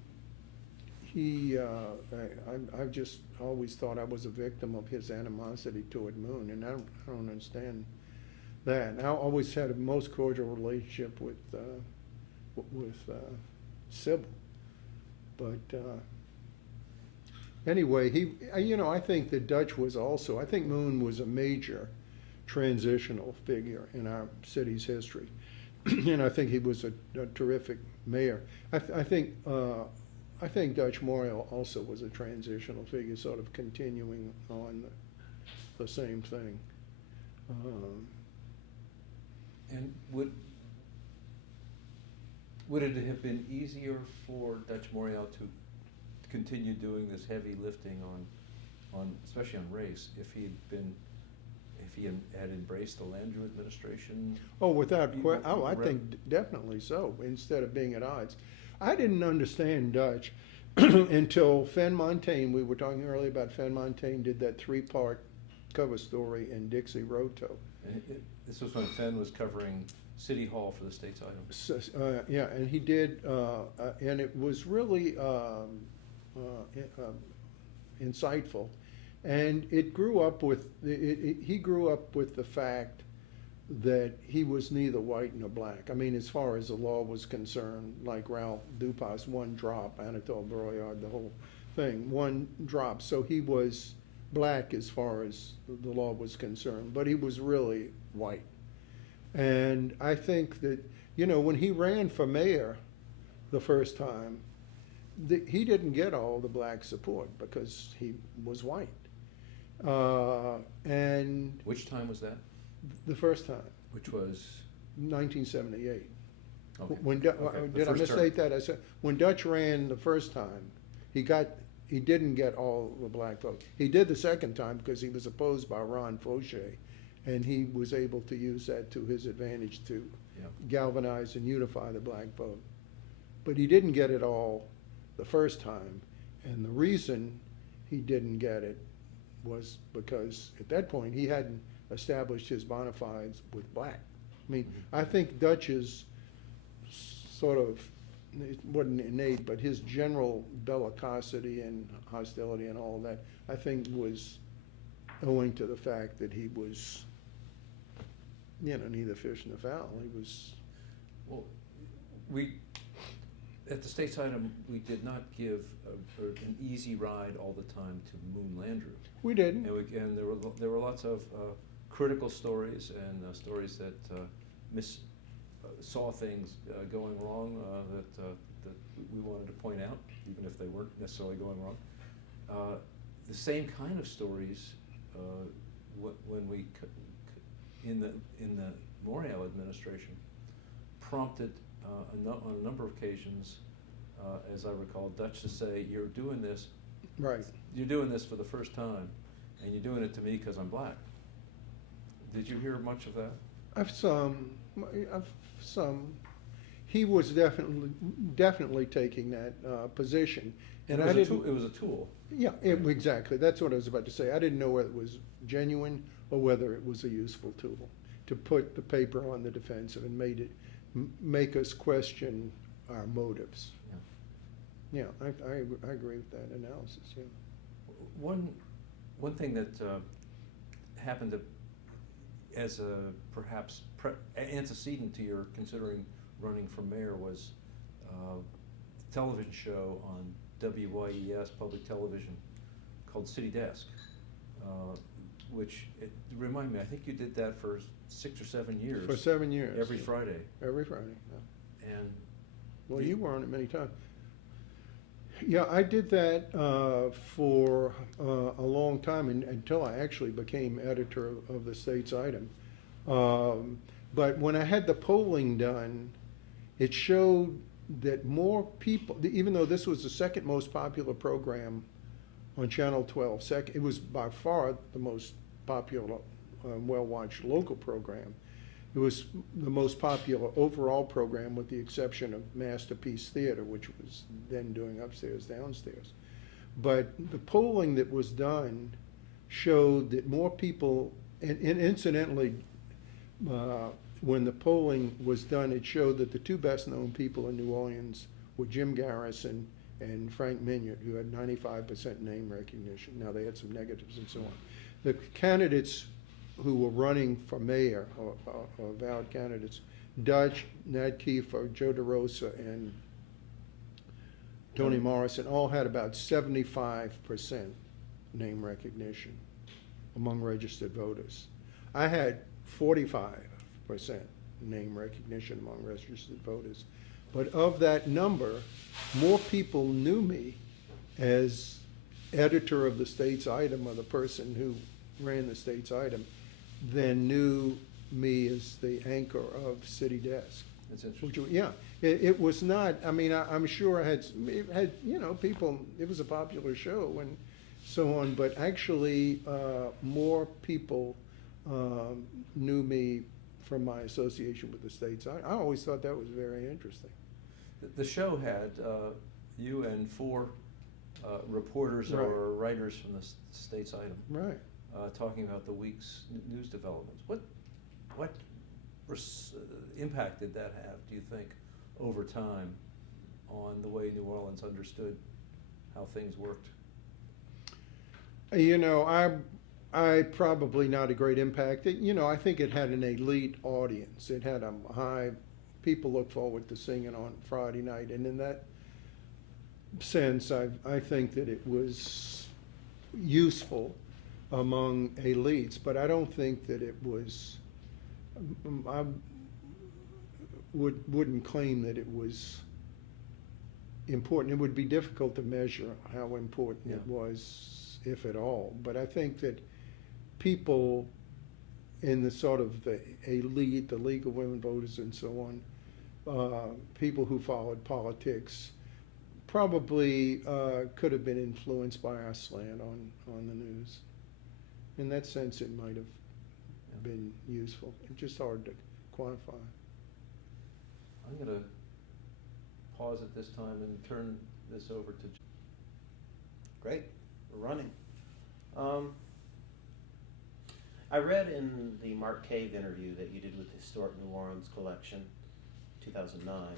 just always thought I was a victim of his animosity toward Moon, and I don't understand that. I always had a most cordial relationship with Sybil, but anyway, I think that Dutch was also, I think Moon was a major transitional figure in our city's history, and I think he was a terrific mayor. I think Dutch Morial also was a transitional figure, sort of continuing on the same thing. And would it have been easier for Dutch Morial to continue doing this heavy lifting on especially on race if he had embraced the Landrieu administration? Oh, I think definitely so. Instead of being at odds, I didn't understand Dutch until Fen Montaigne. We were talking earlier about Fen Montaigne did that 3-part cover story in Dixie Roto. And this was when Fen was covering City Hall for the States-Item. So, yeah, and he did, and it was really insightful, and it grew up with he grew up with the fact that he was neither white nor black. I mean, as far as the law was concerned, like Ralph Dupas, one drop, Anatole Broyard, the whole thing, one drop. So he was black as far as the law was concerned, but he was really white. And I think that, when he ran for mayor the first time, he didn't get all the black support because he was white. And Which time was that? the first time, Which was 1978. okay. Did I misstate that? I said when Dutch ran the first time, he didn't get all the black vote. He did the second time because he was opposed by Ron Fauché, and he was able to use that to his advantage to galvanize and unify the black vote. But he didn't get it all the first time, and the reason he didn't get it was because at that point he hadn't established his bona fides with black. I mean, I think Dutch's sort of, it wasn't innate, but his general bellicosity and hostility and all of that, I think was owing to the fact that he was, neither fish nor fowl. He was. Well, at the States-Item, we did not give an easy ride all the time to Moon Landrieu. We didn't. And there were lots of critical stories and stories that saw things going wrong that we wanted to point out, even if they weren't necessarily going wrong. The same kind of stories when we in the Maurice administration prompted on a number of occasions, as I recall, Dutch to say, "You're doing this, Right. You're doing this for the first time, and you're doing it to me because I'm black." Did you hear much of that? I've some. He was definitely taking that position, and I didn't. It was a tool. Yeah, exactly. That's what I was about to say. I didn't know whether it was genuine or whether it was a useful tool to put the paper on the defensive and make us question our motives. Yeah, I agree with that analysis. Yeah. One thing that happened as a perhaps antecedent to your considering running for mayor was a television show on WYES public television called City Desk, which, remind me, I think you did that for 6 or 7 years. For 7 years. Every Friday. Every Friday, yeah. And well, you were on it many times. Yeah, I did that for a long time until I actually became editor of the States-Item. But when I had the polling done, it showed that more people, even though this was the second most popular program on Channel 12, it was by far the most popular, well-watched local program. It was the most popular overall program with the exception of Masterpiece Theater, which was then doing upstairs, downstairs. But the polling that was done showed that more people, and incidentally, when the polling was done, it showed that the two best-known people in New Orleans were Jim Garrison and Frank Mignot, who had 95% name recognition. Now, they had some negatives and so on. The candidates who were running for mayor, or valid candidates, Dutch, Nat Kiefer, Joe DeRosa, and Toni Morrison, all had about 75% name recognition among registered voters. I had 45% name recognition among registered voters. But of that number, more people knew me as editor of the States-Item, or the person who ran the States-Item, than knew me as the anchor of City Desk. That's interesting. Yeah, it was not, I mean, I'm sure it had, people, it was a popular show and so on, but actually, more people knew me from my association with the States-Item. I always thought that was very interesting. The show had you and 4 reporters Right. or writers from the States-Item. Right. Talking about the week's news developments. What impact did that have, do you think, over time on the way New Orleans understood how things worked? I probably not a great impact. I think it had an elite audience. It had a high, people look forward to seeing it on Friday night. And in that sense, I think that it was useful among elites, but I don't think that it was, I wouldn't claim that it was important. It would be difficult to measure how important it was, if at all. But I think that people in the sort of the elite, the League of Women Voters and so on, people who followed politics, probably could have been influenced by our slant on the news. In that sense, it might have been useful. It's just hard to quantify. I'm going to pause at this time and turn this over to. Great, we're running. I read in the Mark Cave interview that you did with the Historic New Orleans Collection, 2009,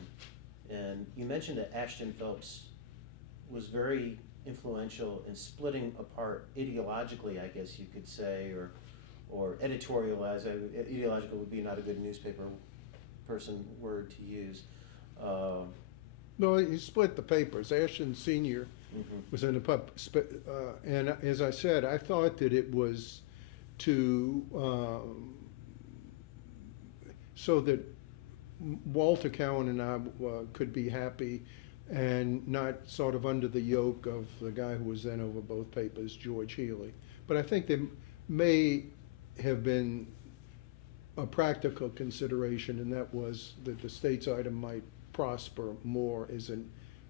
and you mentioned that Ashton Phelps was very influential in splitting apart ideologically, I guess you could say, or editorialize. Ideological would be not a good newspaper person word to use. No, he split the papers. Ashton Senior Mm-hmm. was in the and as I said, I thought that it was to, so that Walter Cowan and I could be happy and not sort of under the yoke of the guy who was then over both papers, George Healy. But I think there may have been a practical consideration, and that was that the States-Item might prosper more as a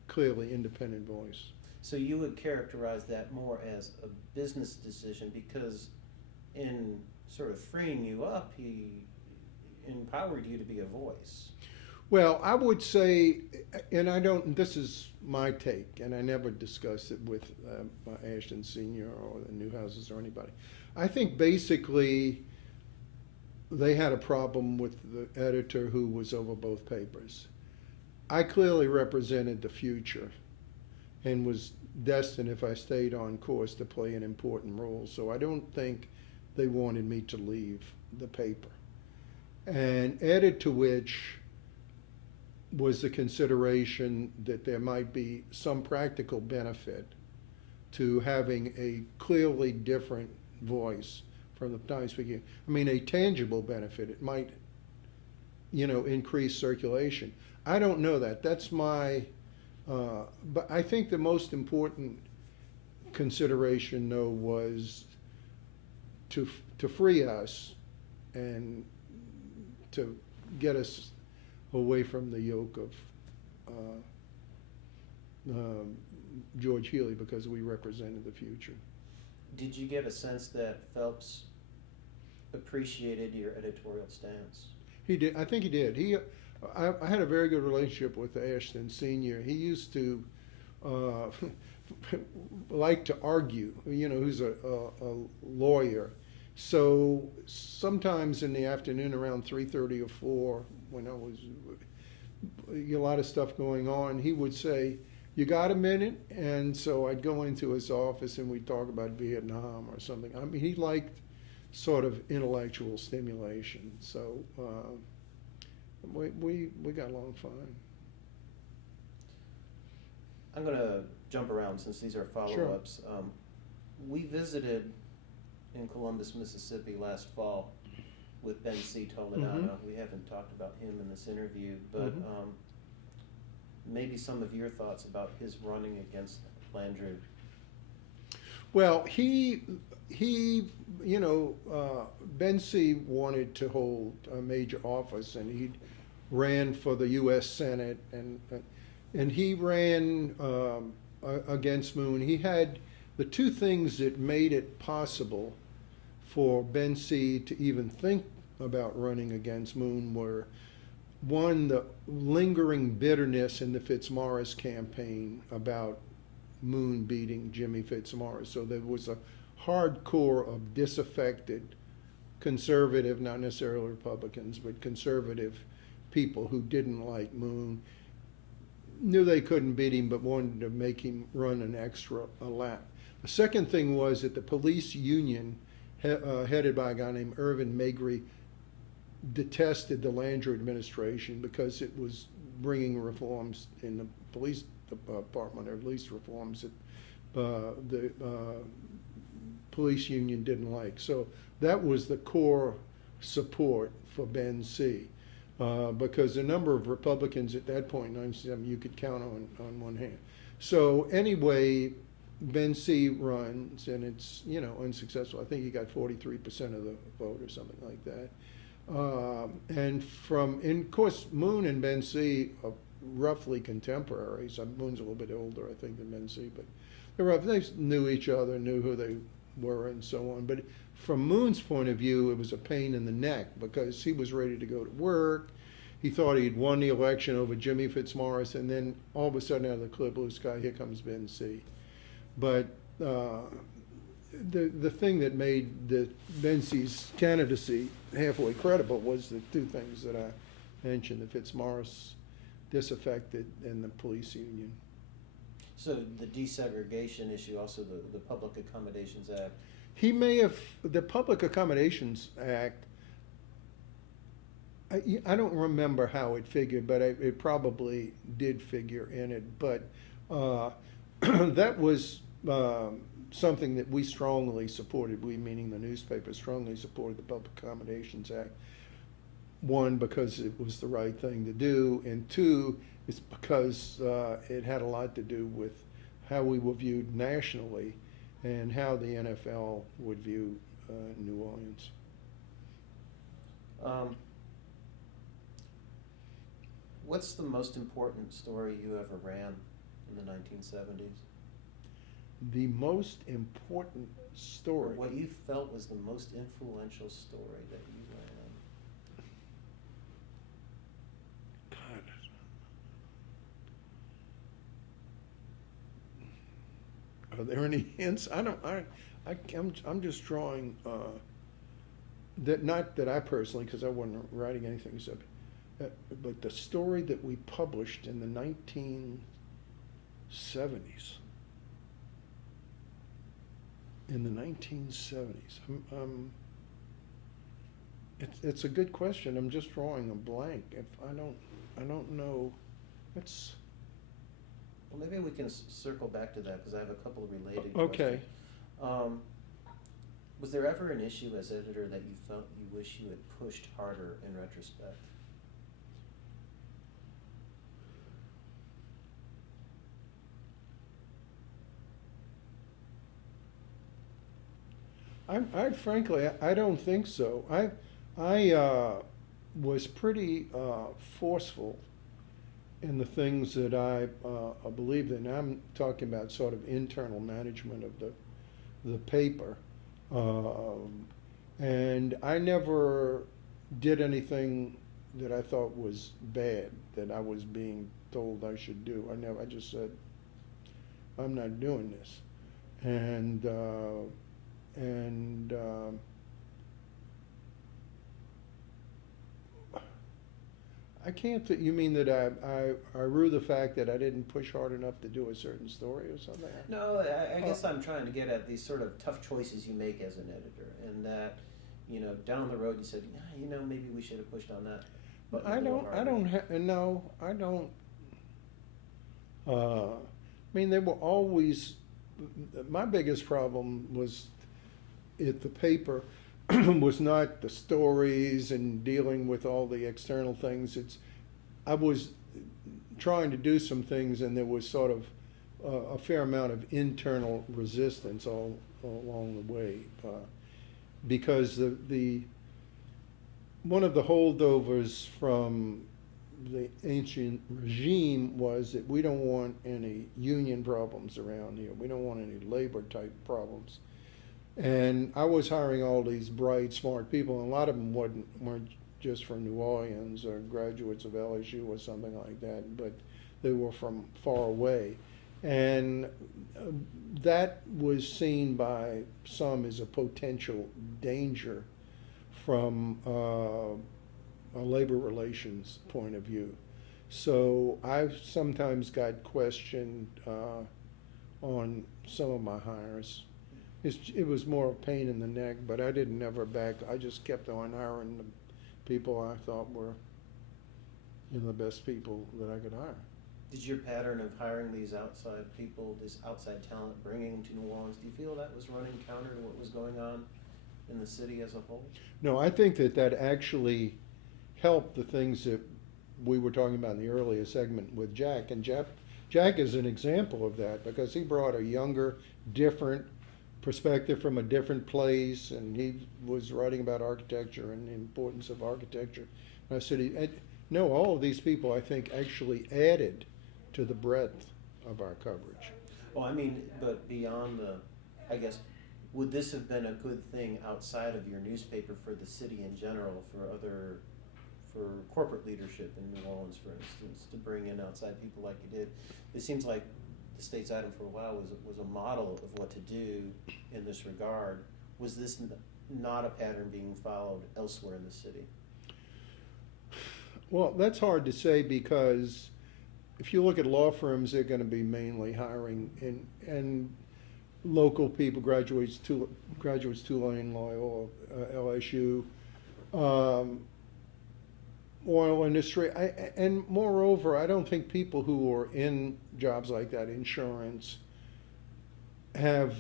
clearly independent voice. So you would characterize that more as a business decision, because in sort of freeing you up, he empowered you to be a voice. Well, I would say, and I don't, this is my take, and I never discussed it with Ashton Senior or the Newhouses or anybody. I think basically they had a problem with the editor who was over both papers. I clearly represented the future and was destined, if I stayed on course, to play an important role. So I don't think they wanted me to leave the paper. And added to which was the consideration that there might be some practical benefit to having a clearly different voice from the Times-Picayune. I mean, a tangible benefit. It might, increase circulation. I don't know that. That's my, but I think the most important consideration, though, was to free us and to get us away from the yoke of George Healy, because we represented the future. Did you get a sense that Phelps appreciated your editorial stance? He did. I think he did. I had a very good relationship with Ashton Senior. He used to like to argue. Who's a lawyer. So sometimes in the afternoon around 3:30 or 4, when I was a lot of stuff going on, he would say, "You got a minute?" And so I'd go into his office and we'd talk about Vietnam or something. I mean, he liked sort of intellectual stimulation. So we got along fine. I'm going to jump around since these are follow-ups. We visited in Columbus, Mississippi last fall with Ben C. Toledano. Mm-hmm. We haven't talked about him in this interview, but maybe some of your thoughts about his running against Landrieu. Well, Ben C. wanted to hold a major office, and he ran for the U.S. Senate, and he ran against Moon. He had the two things that made it possible for Ben C. to even think about running against Moon were, one, the lingering bitterness in the Fitzmaurice campaign about Moon beating Jimmy Fitzmaurice. So there was a hardcore of disaffected conservative, not necessarily Republicans, but conservative people who didn't like Moon, knew they couldn't beat him, but wanted to make him run an extra lap. The second thing was that the police union, headed by a guy named Irvin Magrey, detested the Landrieu administration because it was bringing reforms in the police department, or at least reforms that the police union didn't like. So that was the core support for Ben C. Because the number of Republicans at that point in 1997 you could count on one hand. So anyway, Ben C. runs, and it's unsuccessful. I think he got 43% of the vote or something like that. And of course, Moon and Ben C. are roughly contemporaries. Moon's a little bit older, I think, than Ben C. But they knew each other, knew who they were, and so on. But from Moon's point of view, it was a pain in the neck because he was ready to go to work. He thought he'd won the election over Jimmy Fitzmaurice, and then all of a sudden, out of the clear blue sky, here comes Ben C. But the thing that made Ben C.'s candidacy halfway credible was the two things that I mentioned: the Fitzmaurice disaffected and the police union. So the desegregation issue, also the Public Accommodations Act. He may have, the Public Accommodations Act, I don't remember how it figured, but it probably did figure in it. But that was something that we strongly supported, we meaning the newspaper strongly supported the Public Accommodations Act. One, because it was the right thing to do, and two, it's because it had a lot to do with how we were viewed nationally and how the NFL would view New Orleans. What's the most important story you ever ran in the 1970s? The most important Or story. what you felt was the most influential story that you ran? God. Are there any hints? I'm just drawing, that, not that I personally, because I wasn't writing anything, so, but the story that we published in the 1970s. In the 1970s. It's a good question. I'm just drawing a blank. If I don't know. It's Well, maybe we can circle back to that, because I have a couple of related okay. questions. Was there ever an issue as editor that you felt you wish you had pushed harder in retrospect? I frankly, I don't think so. I was pretty forceful in the things that I believed in. I'm talking about sort of internal management of the paper, and I never did anything that I thought was bad that I was being told I should do. I just said, I'm not doing this, and I can't. You mean that I rue the fact that I didn't push hard enough to do a certain story or something? No, I guess I'm trying to get at these sort of tough choices you make as an editor, and that, down the road you said, maybe we should have pushed on that. But I don't. I mean, they were always. My biggest problem was at the paper was not the stories and dealing with all the external things. I was trying to do some things, and there was sort of a fair amount of internal resistance all along the way, because one of the holdovers from the ancient regime was that we don't want any union problems around here. We don't want any labor type problems. And I was hiring all these bright, smart people, and a lot of them weren't just from New Orleans or graduates of LSU or something like that, but they were from far away. And that was seen by some as a potential danger from a labor relations point of view. So I've sometimes got questioned on some of my hires. It was more a pain in the neck, but I didn't ever back. I just kept on hiring the people I thought were the best people that I could hire. Did your pattern of hiring these outside people, this outside talent, bringing them to New Orleans, do you feel that was running counter to what was going on in the city as a whole? No, I think that actually helped the things that we were talking about in the earlier segment with Jack. And Jack is an example of that, because he brought a younger, different perspective from a different place, and he was writing about architecture and the importance of architecture in our city. No, all of these people, I think, actually added to the breadth of our coverage. Well, I mean, but beyond I guess, would this have been a good thing outside of your newspaper for the city in general, for corporate leadership in New Orleans, for instance, to bring in outside people like you did? It seems like the States-Item for a while was a model of what to do in this regard. Was this not a pattern being followed elsewhere in the city? Well, that's hard to say, because if you look at law firms, they're going to be mainly hiring and local people, graduates Tulane, Loyola, LSU. oil industry. And moreover, I don't think people who are in jobs like that, insurance, cannot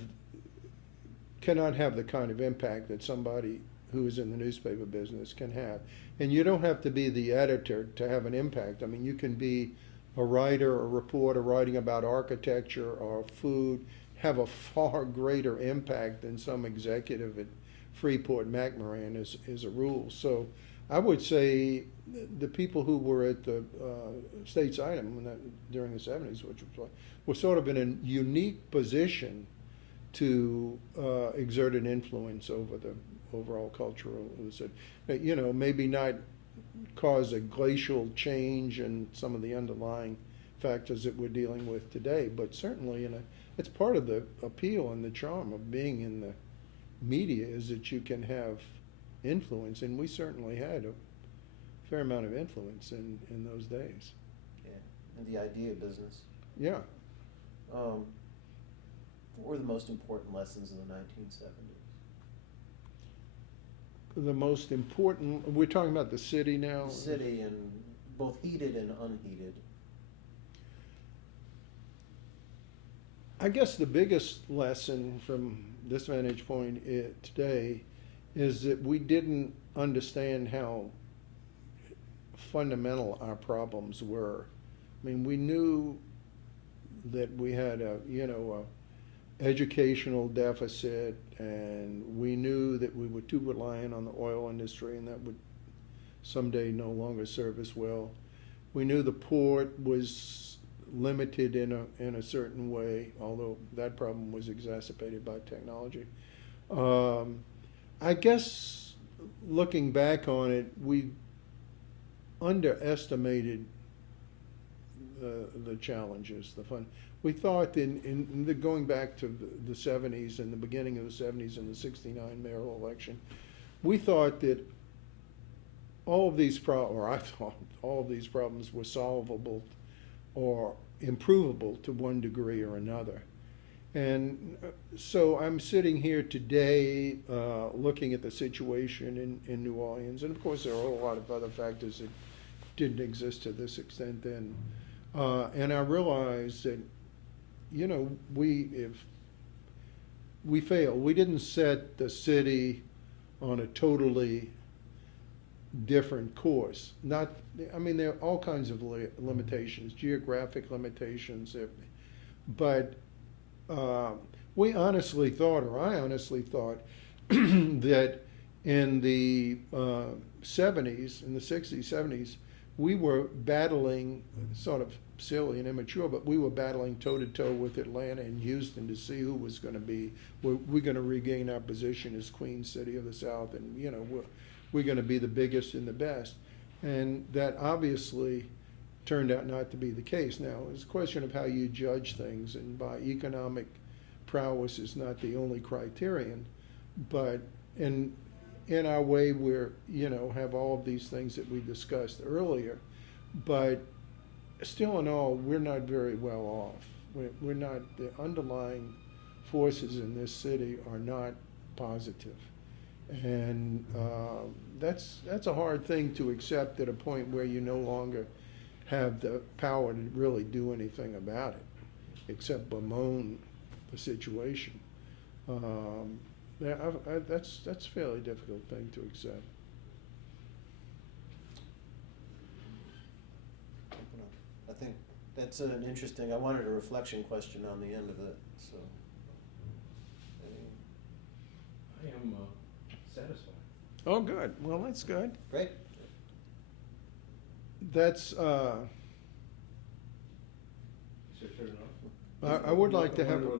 have the kind of impact that somebody who is in the newspaper business can have. And you don't have to be the editor to have an impact. I mean, you can be a writer, a reporter writing about architecture or food, have a far greater impact than some executive at Freeport McMoran is a rule. So I would say the people who were at the States-Item during the 70s, which was were sort of in a unique position to exert an influence over the overall culture of the city. You know, maybe not cause a glacial change in some of the underlying factors that we're dealing with today, but certainly it's part of the appeal and the charm of being in the media is that you can have influence, and we certainly had a fair amount of influence in those days. Yeah, and the idea business. Yeah. What were the most important lessons in the 1970s? The most important, we're talking about the city now? The city, and both heated and unheated. I guess the biggest lesson from this vantage point today is that we didn't understand how fundamental our problems were. I mean, we knew that we had a educational deficit, and we knew that we were too reliant on the oil industry, and that would someday no longer serve us well. We knew the port was limited in a certain way, although that problem was exacerbated by technology. I guess looking back on it, we underestimated the challenges, the fun. We thought going back to the 70s and the beginning of the 70s and the 69 mayoral election, we thought that all of these I thought all of these problems were solvable or improvable to one degree or another. And so I'm sitting here today looking at the situation in New Orleans, and of course there are a lot of other factors that didn't exist to this extent then. And I realized that, we failed. We didn't set the city on a totally different course. There are all kinds of limitations, geographic limitations, but we honestly thought, or I honestly thought, that in the 70s, in the 60s, 70s, we were battling, sort of silly and immature, but we were battling toe-to-toe with Atlanta and Houston to see who was going to be, we're going to regain our position as Queen City of the South, and we're going to be the biggest and the best. And that obviously turned out not to be the case. Now, it's a question of how you judge things, and by economic prowess is not the only criterion, but in our way we're, have all of these things that we discussed earlier, but still in all, we're not very well off. We're not, the underlying forces in this city are not positive. And that's a hard thing to accept at a point where you no longer have the power to really do anything about it, except bemoan the situation. That's a fairly difficult thing to accept. I think that's an interesting, I wanted a reflection question on the end of it, so. I am satisfied. Oh, good. Well, that's good. Great. That's, Is your turn off? I would like to have.